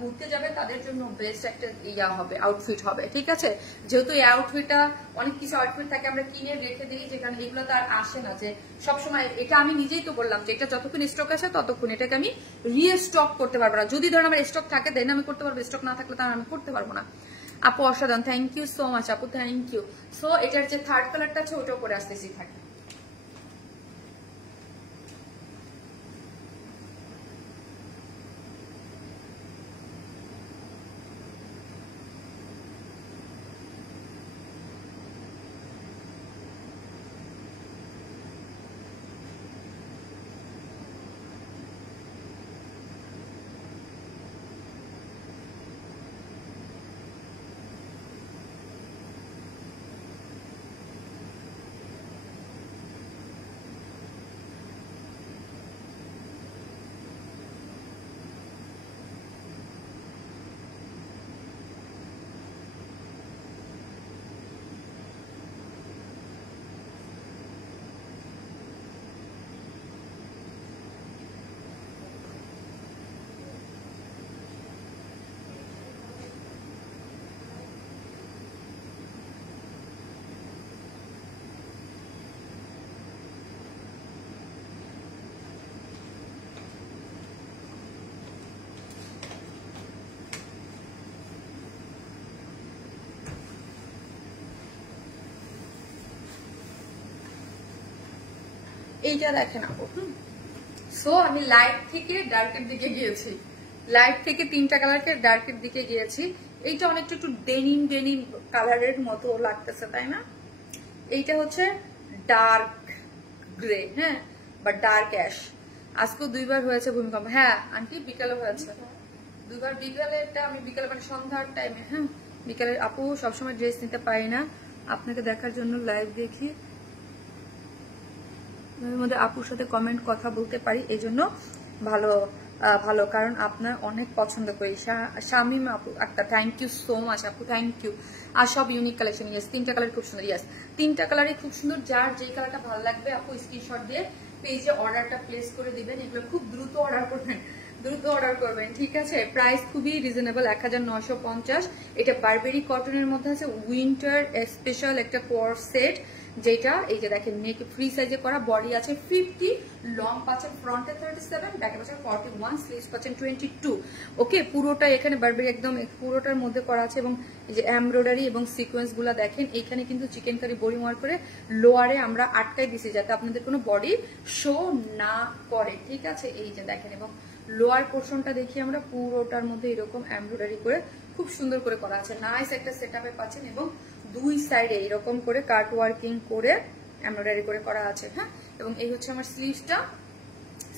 ঘুরতে যাবে তাদের জন্য বেস্ট একটা ইয়া হবে, আউটফিট হবে, ঠিক আছে। যেহেতু এই আউটফিটটা, অনেক কিছু আউটফিট থাকে আমরা কিনে রেখে দিই, যেখানে এগুলো তো আর আসে না, যে সবসময়। এটা আমি নিজেই তো বললাম যে এটা যতক্ষণ স্টক আছে ততক্ষণ এটাকে আমি রিস্টক করতে পারবো না। যদি ধরেন আমার স্টক থাকে দেন আমি করতে পারবো, স্টক না থাকলে তাহলে আমি করতে পারবো না। আপু অসাধারণ, থ্যাংক ইউ সো মাচ আপু, থ্যাংক ইউ। সো এটার যে থার্ড কালারটা আছে ওটাও করে আসতেছি থাকে। এইটা দেখেন আপু, সো আমি লাইট থেকে ডার্কের দিকে গিয়েছি, লাইট থেকে 3টা কালারকে ডার্কের দিকে গিয়েছি। এইটা অনেকটা একটু ডেনিম কালারের মতো লাগতেছে, তাই না? এইটা হচ্ছে ডার্ক গ্রে, হ্যাঁ, বা ডার্ক অ্যাশ। আজকেও 2বার হয়েছে ভূমিকম্প, হ্যাঁ আন্টি, বিকালে হয়েছে 2বার। বিকালে এটা আমি বিকালে মানে সন্ধ্যার টাইমে, হ্যাঁ বিকালে। আপু সবসময় ড্রেস নিতে পারি না, আপনাকে দেখার জন্য লাইভ দেখি, মধ্যে আপুর সাথে কমেন্ট কথা বলতে পারি, এই জন্য ভালো, কারণ আপনার অনেক পছন্দ করি। শামিম আপু একটা, থ্যাংক ইউ সো মাচ আপু, থ্যাংক ইউ। আর সব ইউনিক কালেকশন, ইয়াস 3টা কালার খুব সুন্দর, ইয়াস 3টা কালারই খুব সুন্দর। যার যেই কালারটা ভালো লাগবে আপু স্ক্রিনশট দিয়ে পেজে অর্ডারটা প্লেস করে দিবেন। এগুলো খুব দ্রুত অর্ডার করবেন, ঠিক আছে। প্রাইস খুবই রিজনেবল, 1950। এটা বারবেরি কটনের মধ্যে আছে, উইন্টার স্পেশাল একটা কোয়ার সেট, যেটা এই যে দেখেন নেক ফ্রি সাইজে করা, বডি আছে 50, লং পাচ্ছেন ফ্রন্টে 37, ব্যাকে পাচ্ছেন 41, স্লিভস পাচ্ছেন 22। ওকে, পুরোটা এখানে বারবেরি একদম পুরোটার মধ্যে করা আছে, এবং এই যে এমব্রয়ডারি এবং সিকোয়েন্স গুলা দেখেন। এইখানে কিন্তু চিকেন কারি বডি ওয়ার করে লোয়ারে আমরা আটকাই দিছি, যাতে আপনাদের কোনো বডি শো না করে, ঠিক আছে। এই যে দেখেন, এবং লোয়ার পোর্শনটা দেখি আমরা, পুরোটার মধ্যে এরকম এমব্রয়ডারি করে খুব সুন্দর করে করা আছে, নাইস একটা সেটআপে পাচ্ছেন, এবং 2 সাইডে এরকম করে কাট ওয়ার্কিং করে এমব্রয়ডারি করে করা আছে, হ্যাঁ। এবং এই হচ্ছে আমার স্লিভসটা,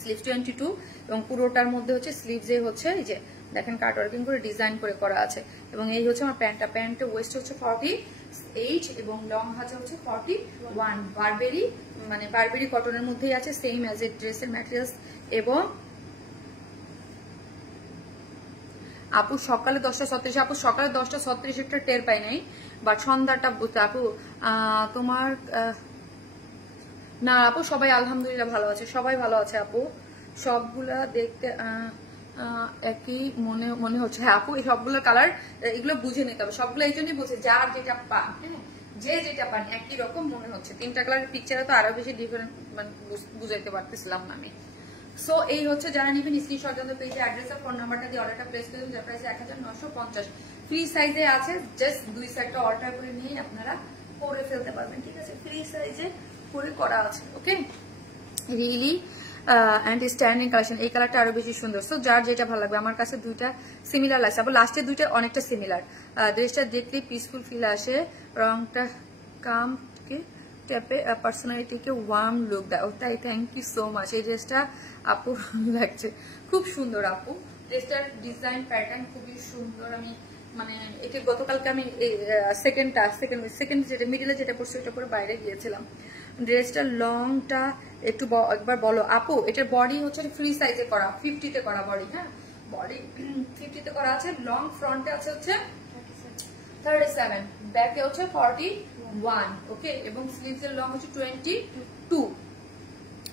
স্লিভ 22 এবং পুরোটার মধ্যে হচ্ছে স্লিভসে হচ্ছে এই যে দেখেন কাট ওয়ার্কিং করে ডিজাইন করে করা আছে। এবং এই হচ্ছে আমার প্যান্টটা, প্যান্টের ওয়েস্ট হচ্ছে 48 এবং লং হাতা হচ্ছে 41। বারবেরি মানে বারবেরি কটনের মধ্যেই আছে, সেম অ্যাজ এ ড্রেসের ম্যাটেরিয়ালস। এবং আপু সকালে 10:36, আপু সকালে 10:36 একটা টের পাই নাই, বাট সন্ধ্যাটা বুঝতে আপু তোমার না আপু সবাই আলহামদুলিল্লাহ ভালো আছে, সবাই ভালো আছে আপু। সবগুলা দেখতে একই মনে হচ্ছে। হ্যাঁ আপু এই সবগুলোর কালার এগুলো বুঝে নিতে হবে, সবগুলো এই জন্যই বলছে যার যেটা পান, হ্যাঁ যে যেটা পান একই রকম মনে হচ্ছে। 3টা কালারের পিকচারে তো আরো বেশি ডিফারেন্ট মানে বুঝাইতে পারতেছিলাম না আমি। সো এই হচ্ছে যারা নিবেন স্ক্রিনশট দেন, পেজে অ্যাড্রেস আর ফোন নাম্বারটা দিয়ে অর্ডারটা প্লেস করে দিন, যার প্রাইস 1950। ফ্রি সাইজে আছে, জাস্ট 2 সাইডটা অল্টার করে নিয়ে আপনারা পরে ফেলতে পারবেন, ঠিক আছে? ফ্রি সাইজে পরে করা আছে, ওকে। রিয়েলি অ্যান্ড স্ট্যান্ডিং কালেকশন, এই কালারটা আরো বেশি সুন্দর। সো যার যেটা ভালো লাগবে, আমার কাছে দুইটা সিমিলার লাগছে, আবার লাস্টের দুইটা অনেকটা সিমিলার। ড্রেসটা দেখলেই পিসফুল ফিল আসে, রংটা কামকে ট্যাপে পার্সোনালিটিকে ওয়ার্ম লুক দেয়। ও তাই, থ্যাংক ইউ সো মাচ। এই ড্রেসটা আপু লাগছে, খুব সুন্দর আপু। ড্রেসটার ডিজাইন প্যাটার্ন খুবই সুন্দর। আমি মানে এটা গতকালকে আমি সেকেন্ড যেটা মিডিলে যেটা পড়ছি ওটা পরে বাইরে গিয়েছিলাম। ড্রেসটার লংটা একটু একবার বলো আপু। এটার বডি হচ্ছে ফ্রি সাইজে করা, 50-তে করা বডি, হ্যাঁ বডি 50-তে করা আছে। লং ফ্রন্টে আছে হচ্ছে 37, ব্যাকে হচ্ছে 41, ওকে। এবং স্লিভস এর লং হচ্ছে 22।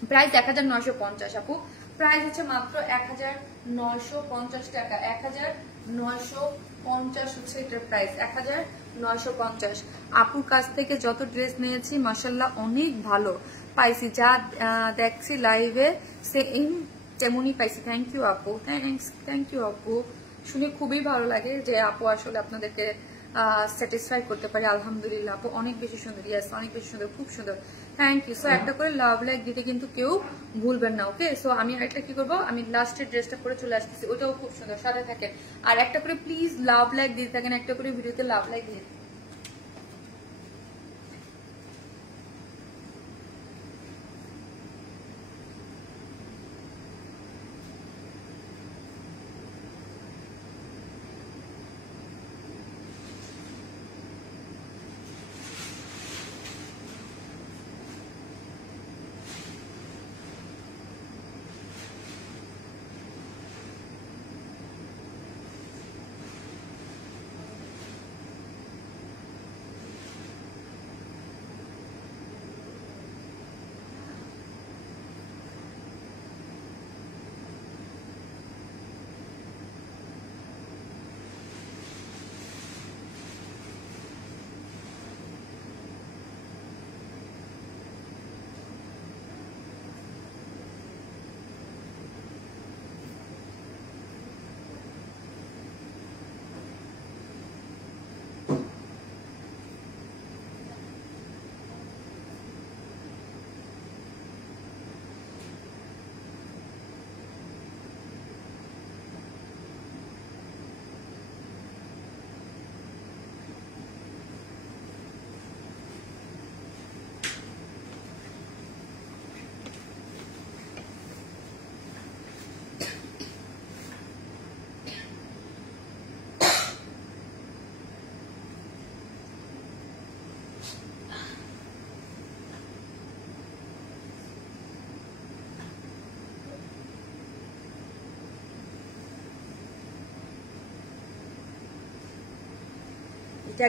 প্রাইস 1950 আপু, প্রাইস হচ্ছে মাত্র 1950 টাকা। 1950 হচ্ছে এটার প্রাইস, 1950। আপুর কাছ থেকে যত ড্রেস নিয়েছি মাশাআল্লাহ অনেক ভালো পাইছি, যা দেখছি লাইভে সেম তেমনই পাইছি। থ্যাংক ইউ আপু, থ্যাংক ইউ আপু। শুনে খুবই ভালো লাগে যে আপু আসলে আপনাদেরকে স্যাটিসফাই করতে পারি। আলহামদুলিল্লাহ আপু অনেক বেশি সুন্দর, ইয়েস অনেক বেশি সুন্দর, খুব সুন্দর, থ্যাংক ইউ। সো একটা করে লাভ লাইক দিতে কিন্তু কেউ ভুলবেন না, ওকে। সো আমি আরেকটা কি করবো, আমি লাস্টের ড্রেসটা পরে চলে আসতেছি, ওটাও খুব সুন্দর, সাথে থাকেন। আর একটা করে প্লিজ লাভ লাইক দিতে থাকেন, একটা করে ভিডিওতে লাভ লাইক দিয়ে।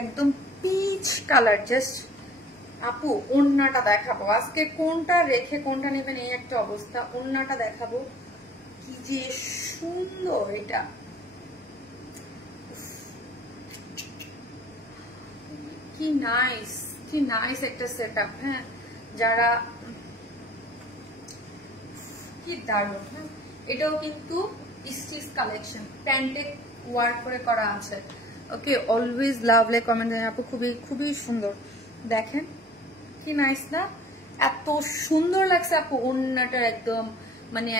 একদম পিচ কালার, জাস্ট আপু ওড়নাটা দেখাবো আজকে, কোনটা রেখে কোনটা নেবেন এই একটা অবস্থা। ওড়নাটা দেখাবো, কি যে সুন্দর, এটা কি নাইস একটা সেটআপ। হ্যাঁ যারা কি দারুণ, হ্যাঁ এটাও কিন্তু স্টিচ কালেকশন, প্যান্টে ওয়ার্ক করে করা আছে, ওকে। অলওয়েজ লাভ লাইক কমেন্ট জানাই আপু, খুবই খুবই সুন্দর, দেখেন কি নাইস না, এত সুন্দর লাগছে আপু। ওড়নাটার একদম মানে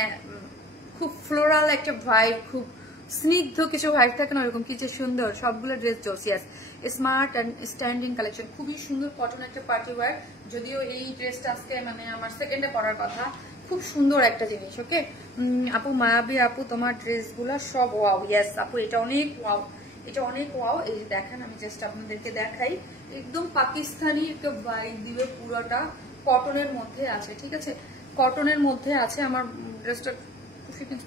খুব ফ্লোরাল একটা ভাইব, খুব স্নিগ্ধ কিছু ভাইব থাকে না, ওরকম কি যে সুন্দর সবগুলো ড্রেস জোসিয়াস স্মার্ট অ্যান্ড স্ট্যান্ডিং কালেকশন, খুবই সুন্দর কটন একটা পার্টি ওয়্যার। যদিও এই ড্রেসটা আজকে মানে আমার সেকেন্ডে পরার কথা, খুব সুন্দর একটা জিনিস। ওকে আপু, মায়াবী আপু, তোমার ড্রেসগুলো সব ওয়াও। ইয়েস আপু, এটা অনেক ওয়াও, এটা অনেক ওয়াও। এই যে দেখেন, আমি জাস্ট আপনাদেরকে দেখাই, একদম পাকিস্তানি একটা ভাইব দিবে, পুরোটা কটনের মধ্যে আছে। ঠিক আছে, কটনের মধ্যে আছে। আমার ড্রেসটা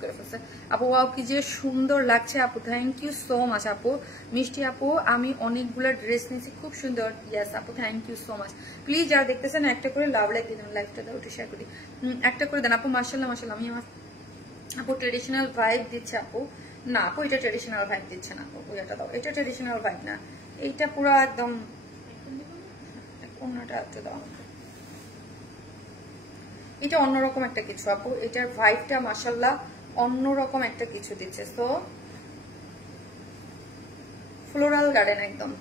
করে ফেলছে আপু, ওয়াও কি যে সুন্দর লাগছে আপু, থ্যাংক ইউ সো মাচ আপু। মিষ্টি আপু, আমি অনেকগুলো ড্রেস নিয়েছি, খুব সুন্দর। ইয়েস আপু, thank you so much. Please যারা দেখতেছেন একটা করে লাভ লাইক দিয়ে দেন, লাইভটা দাও একটু শেয়ার করি, একটা করে দেন আপু। মার্শাল্লাহ মার্শাল্লাহ। আমি আমার আপু ট্রেডিশনাল ভাইব দিচ্ছে আপু। না আপু, এটা ট্রেডিশনাল ভাইব দিচ্ছে না আপু, এটা দাও, এটা ট্রেডিশনাল ভাইব না, এইটা পুরো একদম অন্যটা একটু দাও, এটা অন্যরকম একটা কিছু আপু, এটার ভাইবটা মাশাআল্লাহ অন্যরকম একটা কিছু দিচ্ছে। তো ফ্লোরাল গার্ডেন একদম।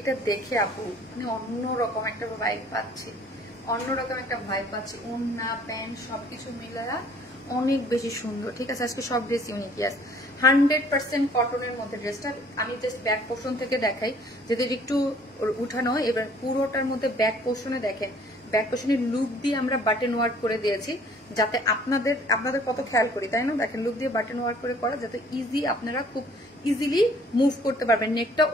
এটা দেখে আপু মানে অন্যরকম একটা ভাইব পাচ্ছি, অন্যরকম একটা ভাইব পাচ্ছি। ওড়না প্যান্ট সবকিছু মিলায়া অনেক বেশি সুন্দর। ঠিক আছে, আজকে সব ড্রেস ইউনিক। ইয়াস 100% কটনের মধ্যে ড্রেসটা। আমি জাস্ট ব্যাক পোর্শন থেকে দেখাই, যেটা একটু উঠানো। এবার পুরোটার মধ্যে ব্যাক পোর্শনে দেখেন, ব্যাক পোর্শনের লুক দিয়ে আমরা বাটন ওয়ার্ক করে দিয়েছি, যাতে আপনাদের কত খেয়াল করি তাই না। দেখেন লুক দিয়ে বাটন ওয়ার্ক করে করা, যাতে ইজি আপনারা খুব ইজিলি মুভ করতে পারবেন, নেকটা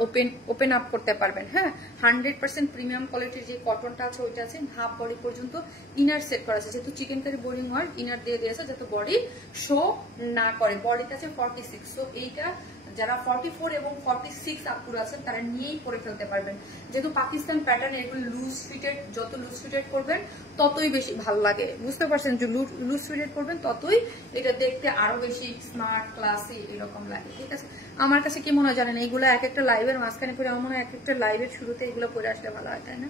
ওপেন আপ করতে পারবেন। হ্যাঁ, 100% প্রিমিয়াম কোয়ালিটির যে কটনটা আছে ওইটা আছে। হাফ বডি পর্যন্ত ইনার সেট করা আছে, যেহেতু chikankari boring work, inner দিয়ে দিয়েছে যাতে বডি শো না করে। বডিতে আছে 46, সো এইটা যারা 44 এবং 46 আপুর আছেন তারা নিয়েই পরে ফেলতে পারবেন। যেহেতু পাকিস্তান প্যাটার্ন, এগুলো লুজ ফিটেড, যত লুজ ফিটেড করবেন ততই বেশি ভালো লাগে, বুঝতে পারছেন। যে লুজ ফিটেড করবেন ততই এটা দেখতে আরো বেশি স্মার্ট ক্লাসি এরকম লাগে। ঠিক আছে, আমার কাছে কি মনে হয় জানেন, এইগুলো এক একটা লাইভের মাঝখানে করে আমার মনে হয় এক একটা লাইভের শুরুতে এগুলো পরে আসলে ভালো হয়, তাই না।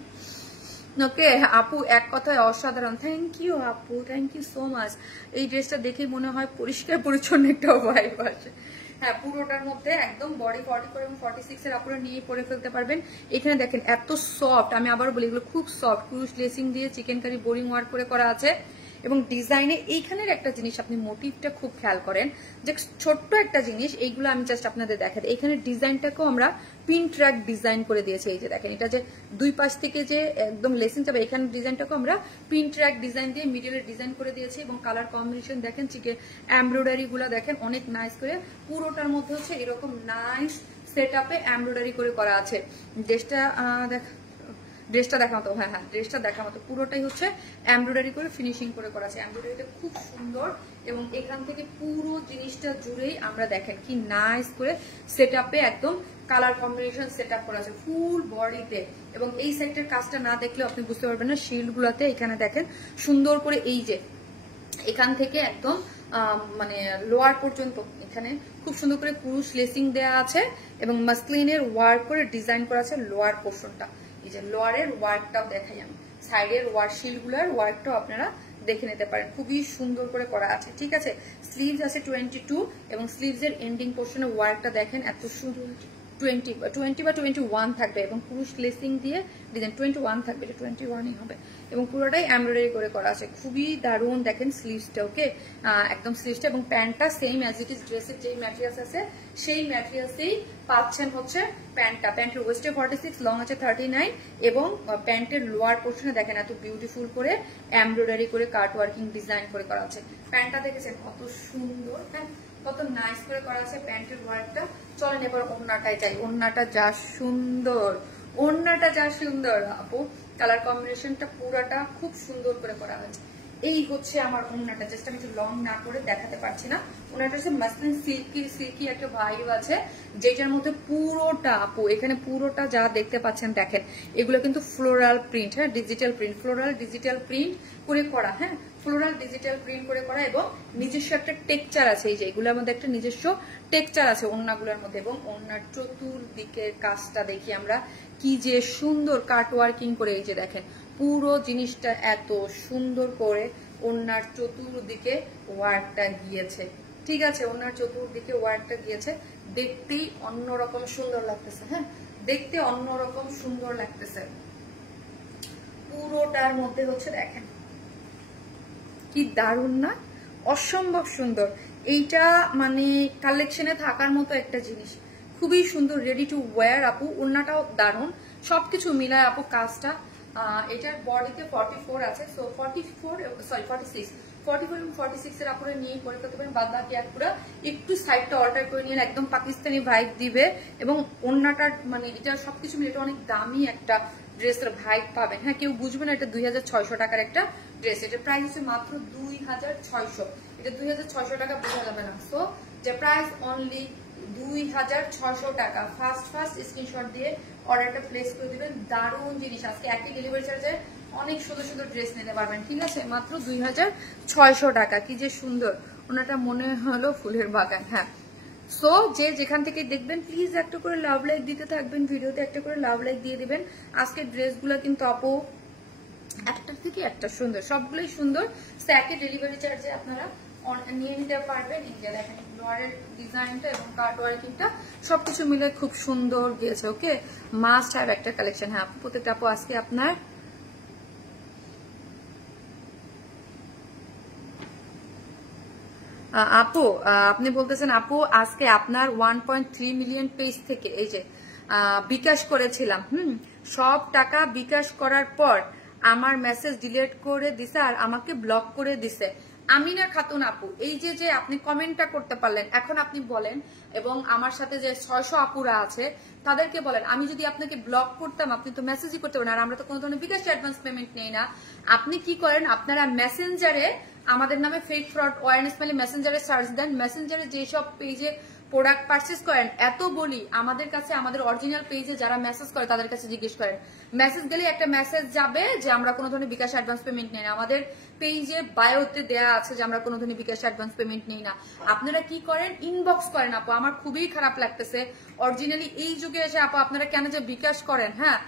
ওকে আপু, এক কথায় অসাধারণ। থ্যাংক ইউ আপু, থ্যাংক ইউ সো মাচ। এই ড্রেসটা দেখে মনে হয় পরিষ্কার পরিচ্ছন্ন একটা ভাইব আসে। হ্যাঁ, পুরোটার মধ্যে একদম বডি 44 এবং 46 এর আপনারা নিয়ে পরে ফেলতে পারবেন। এখানে দেখেন এত সফট, আমি আবার বলি এগুলো খুব সফট, ক্রুশ লেসিং দিয়ে চিকেন কারি বোরিং ওয়ার্ক করে করা আছে। এবং ডিজাইনে এইখানের একটা জিনিস আপনি মোটিভটা খুব খেয়াল করেন, যে ছোট্ট একটা জিনিস, এইগুলো আমি জাস্ট আপনাদের দেখাই। এইখানে ডিজাইনটাকেও আমরা পিন ট্র্যাক ডিজাইন করে দিয়েছি। এই যে দেখেন, এটা যে দুই পাশ থেকে যে একদম লেসিং যাবে, এখানে ডিজাইনটাকেও আমরা পিন ট্র্যাক ডিজাইন দিয়ে মিডলে ডিজাইন করে দিয়েছি। এবং কালার কম্বিনেশন দেখেন, চিকেন এমব্রয়ডারি গুলা দেখেন অনেক নাইস করে, পুরোটার মধ্যে হচ্ছে এরকম নাইস সেট আপে এমব্রয়ডারি করে করা আছে। ড্রেসটা দেখা মতো, হ্যাঁ হ্যাঁ ড্রেসটা দেখা মতো পুরোটাই হচ্ছে এমব্রয়ডারি করে ফিনিশিং করে করা আছে। এমব্রয়ডারিটা খুব সুন্দর, এবং এখান থেকে পুরো জিনিসটা জুড়েই আমরা দেখেন কি নাইস করে সেট আপে একদম কালার কম্বিনেশন সেট আপ করা আছে ফুল বডিতে। এবং এই সাইডের কাজটা না দেখলে আপনি বুঝতে পারবেন না। শিল্ড গুলাতে এখানে দেখেন সুন্দর করে, এই যে এখান থেকে একদম মানে লোয়ার পর্যন্ত এখানে খুব সুন্দর করে পুরুষ লেসিং দেয়া আছে, এবং মাসলিনের ওয়ার্ক করে ডিজাইন করা আছে লোয়ার পোর্শনটা। এই যে লোয়ারের ওয়ার্কটাও দেখাই আমি, সাইডের ওয়ার শিল্ড গুলার ওয়ার্কটাও আপনারা দেখে নিতে পারেন, খুবই সুন্দর করে করা আছে। ঠিক আছে, স্লিভস আছে 22, এবং স্লিভস এর এন্ডিং পোর্শনে ওয়ার্কটা দেখেন এত সুন্দর, 20 বা 21 থাকবে, এবং পুরুষ লেসিং দিয়ে ডিজাইন 21 থাকবে, এটা 21ই হবে, এবং পুরোটাই এমব্রয়ডারি করে করা আছে, খুবই দারুণ। দেখেন স্লিভসটা, ওকে একদম স্লিভসটা, এবং প্যান্টটা সেম অ্যাজ ইট ইজ, ড্রেসের যেই ম্যাটেরিয়ালস আছে সেই ম্যাটেরিয়ালসেই পাচ্ছেন হচ্ছে প্যান্টটা। প্যান্টের ওয়েস্টে 46, লং আছে 39, এবং প্যান্টের লোয়ার পোর্শনে দেখেন এত বিউটিফুল করে এমব্রয়ডারি করে কাট ওয়ার্কিং ডিজাইন করে করা আছে। প্যান্টটা দেখেছেন কত সুন্দর, হ্যাঁ কত নাইস করে করা আছে প্যান্টের ওয়ার্কটা। চলেন এবার ওড়নাটায় যাই, ওড়নাটা যা সুন্দর, ওড়নাটা যা সুন্দর আপু, কালার কম্বিনেশনটা পুরাটা খুব সুন্দর করে করা হয়েছে। এই হচ্ছে আমার ওড়নাটা, জাস্ট আমি একটু লং না করে দেখাতে পারছি না। ওড়নাটা হচ্ছে মাসলিন সিল্কি একটা ভাইব আছে, যেটার মধ্যে পুরোটা আপু এখানে পুরোটা যা দেখতে পাচ্ছেন দেখেন, এগুলো কিন্তু ফ্লোরাল প্রিন্ট, হ্যাঁ digital print, floral digital print করে করা, হ্যাঁ ফ্লোরাল ডিজিটাল প্রিন্ট করে করা, এবং নিজস্ব একটা টেক্সচার আছে। এই যে এগুলোর মধ্যে একটা নিজস্ব টেক্সচার আছে ওড়নাগুলোর মধ্যে, এবং ওড়নার চতুর্দিকের কাজটা দেখি আমরা কি যে সুন্দর কাট ওয়ার্কিং করে, এই যে দেখেন পুরো জিনিসটা এত সুন্দর করে ওনার চতুর্দিকে ওয়ার্কটা গিয়েছে। ঠিক আছে, ওনার চতুর্দিকে ওয়ার্কটা গিয়েছে, দেখতেই অন্যরকম সুন্দর লাগতেছে। হ্যাঁ, দেখতে অন্যরকম সুন্দর লাগতেছে। পুরোটার মধ্যে হচ্ছে দেখেন কি দারুণ না, অসম্ভব সুন্দর। এইটা মানে কালেকশনে থাকার মতো একটা জিনিস, খুবই সুন্দর, রেডি টু ওয়্যার আপু। ওড়নাটাও দারুণ, সবকিছু মিলায় আপু কাজটা। এটার বডিতে 44 আছে, সো 46 এবং 46 এর আপুরে নিয়ে পরে করতে পারেন। বাদ বাকি আপুরা একটু সাইডটা অল্টার করে নিয়ে একদম পাকিস্তানি ভাইব দিবে, এবং ওড়নাটার মানে এটা সবকিছু মিলে এটা অনেক দামি একটা ড্রেসের ভাইব পাবেন। হ্যাঁ, কেউ বুঝবে না এটা 2600 টাকার একটা ড্রেস। এটার প্রাইস হচ্ছে মাত্র 2600। এটা 2600 টাকা বোঝা যাবে না। সো যে প্রাইস অনলি 2600 টাকা। ফার্স্ট স্ক্রিনশট দিয়ে অর্ডারটা প্লেস করে দিবেন। দারুণ জিনিস, আজকে একই ডেলিভারি চার্জে অনেক সুন্দর সুন্দর ড্রেস নিতে পারবেন। ঠিক আছে, মাত্র 2600 টাকা। কি যে সুন্দর, ওনাটা মনে হলো ফুলের বাগান। হ্যাঁ, সো যে যেখান থেকে দেখবেন প্লিজ একটা করে লাভ লাইক দিতে থাকবেন, ভিডিওতে একটা করে লাভ লাইক দিয়ে দিবেন। আজকের ড্রেসগুলো কিন্তু আপু একটার থেকে একটা সুন্দর, সবগুলোই সুন্দর। একই ডেলিভারি চার্জে আপনারা নিয়ে নিতে পারবেন। এই যে দেখেন ফ্লোয়ারের ডিজাইনটা এবং কাট ওয়ার্কিংটা সবকিছু মিলে খুব সুন্দর গিয়েছে। ওকে, মাস্ট হ্যাভ একটা কালেকশন। হ্যাঁ আপু, প্রত্যেকটা আপু আজকে আপনার আপু আপনি বলতেছেন আপু আজকে আপনার 1.3 মিলিয়ন পেজ থেকে এই যে বিকাশ করেছিলাম। সব টাকা বিকাশ করার পর আমার মেসেজ ডিলিট করে দিছে আর আমাকে ব্লক করে দিছে। আমিনা খাতুন আপু, এই যে আপনি কমেন্টটা করতে পারলেন, এখন আপনি বলেন এবং আমার সাথে যে 600 আপুরা আছে তাদেরকে বলেন, আমি যদি আপনাকে ব্লক করতাম আপনি তো মেসেজই করতে পারেন, আর আমরা তো কোনো ধরনের বিকাশ অ্যাডভান্স পেমেন্ট নেই না। আপনি কি করেন, আপনারা মেসেঞ্জারে আমাদের নামে ফেক ফ্রড ওয়ারনেস মেলে মেসেঞ্জারে সার্চ দেন। মেসেঞ্জারে যেসব পেজে প্রোডাক্ট পারচেস করেন, এত বলি আমাদের কাছে, আমাদের অরিজিনাল পেজে যারা মেসেজ করে তাদের কাছে জিজ্ঞেস করেন। মেসেজ গেলে একটা মেসেজ যাবে যে আমরা কোনো ধরনের বিকাশ অ্যাডভান্স পেমেন্ট নেই না। আমাদের পেজে বায়োতে দেয়া আছে যে আমরা কোনো ধরনের বিকাশ অ্যাডভান্স পেমেন্ট নেই না। আপনারা কি করেন, ইনবক্স করেন। আপু আমার খুবই খারাপ লাগতেছে অরিজিনালি এই যুগে এসে আপু আপনারা কেন যে বিকাশ করেন। হ্যাঁ,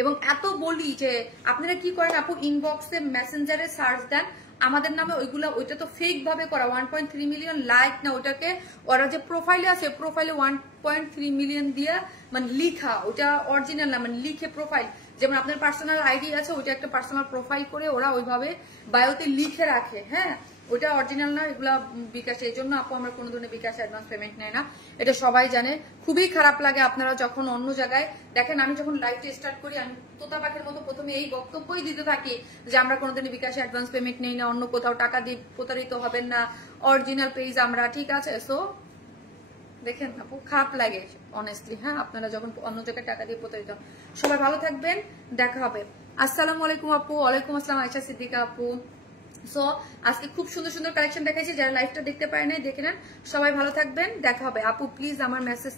এবং এত বলি যে আপনারা কি করেন আপু, ইনবক্সে মেসেঞ্জারে সার্চ দেন আমাদের নামে, ওইগুলা ওইটা তো ফেক ভাবে করা। 1.3 মিলিয়ন লাইক না, ওটাকে ওরা যে প্রোফাইলে আছে প্রোফাইলে 1.3 মিলিয়ন দিয়ে মানে লিখা, ওটা অরিজিনাল না, মানে লিখে প্রোফাইল, যেমন আপনার পার্সোনাল আইডি আছে ওইটা একটা পার্সোনাল প্রোফাইল করে ওরা ওইভাবে বায়োতে লিখে রাখে। হ্যাঁ, ওটা অরিজিনাল না, এগুলা বিকাশ। এই জন্য আপু আমরা কোনো ধরনের বিকাশ অ্যাডভান্স পেমেন্ট নেয় না, এটা সবাই জানে। খুবই খারাপ লাগে আপনারা যখন অন্য জায়গায় দেখেন। আমি যখন লাইভটা স্টার্ট করি আমি তোতা পাখির মতো প্রথমে এই বক্তব্যই দিতে থাকি যে আমরা কোনো ধরনের বিকাশ অ্যাডভান্স পেমেন্ট নেই না, অন্য কোথাও টাকা দিয়ে প্রতারিত হবেন না, অরিজিনাল পেজ আমরা। ঠিক আছে, সো দেখেন আপু খারাপ লাগে অনেস্টলি। হ্যাঁ, আপনারা যখন অন্য জায়গায় টাকা দিয়ে প্রতারিত। সবাই ভালো থাকবেন, দেখা হবে। আসসালামু আলাইকুম আপু। ওয়ালাইকুম আসসালাম আয়েশা সিদ্দিকা আপু। সো আজকে খুব সুন্দর সুন্দর কালেকশন দেখাইছি, যারা লাইভটা দেখতে পারে নাই দেখে নেন। সবাই ভালো থাকবেন, দেখা হবে। আপু প্লিজ আমার মেসেজ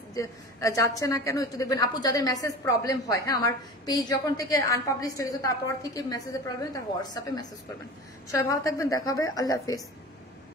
যাচ্ছে না কেন একটু দেখবেন আপু। যাদের মেসেজ প্রবলেম হয়, হ্যাঁ আমার পেজ যখন থেকে আনপাবলিশড হয়ে গেছে তারপর থেকে মেসেজের প্রবলেম, তার হোয়াটসঅ্যাপে মেসেজ করবেন। সবাই ভালো থাকবেন, দেখা হবে। আল্লাহ হাফিজ।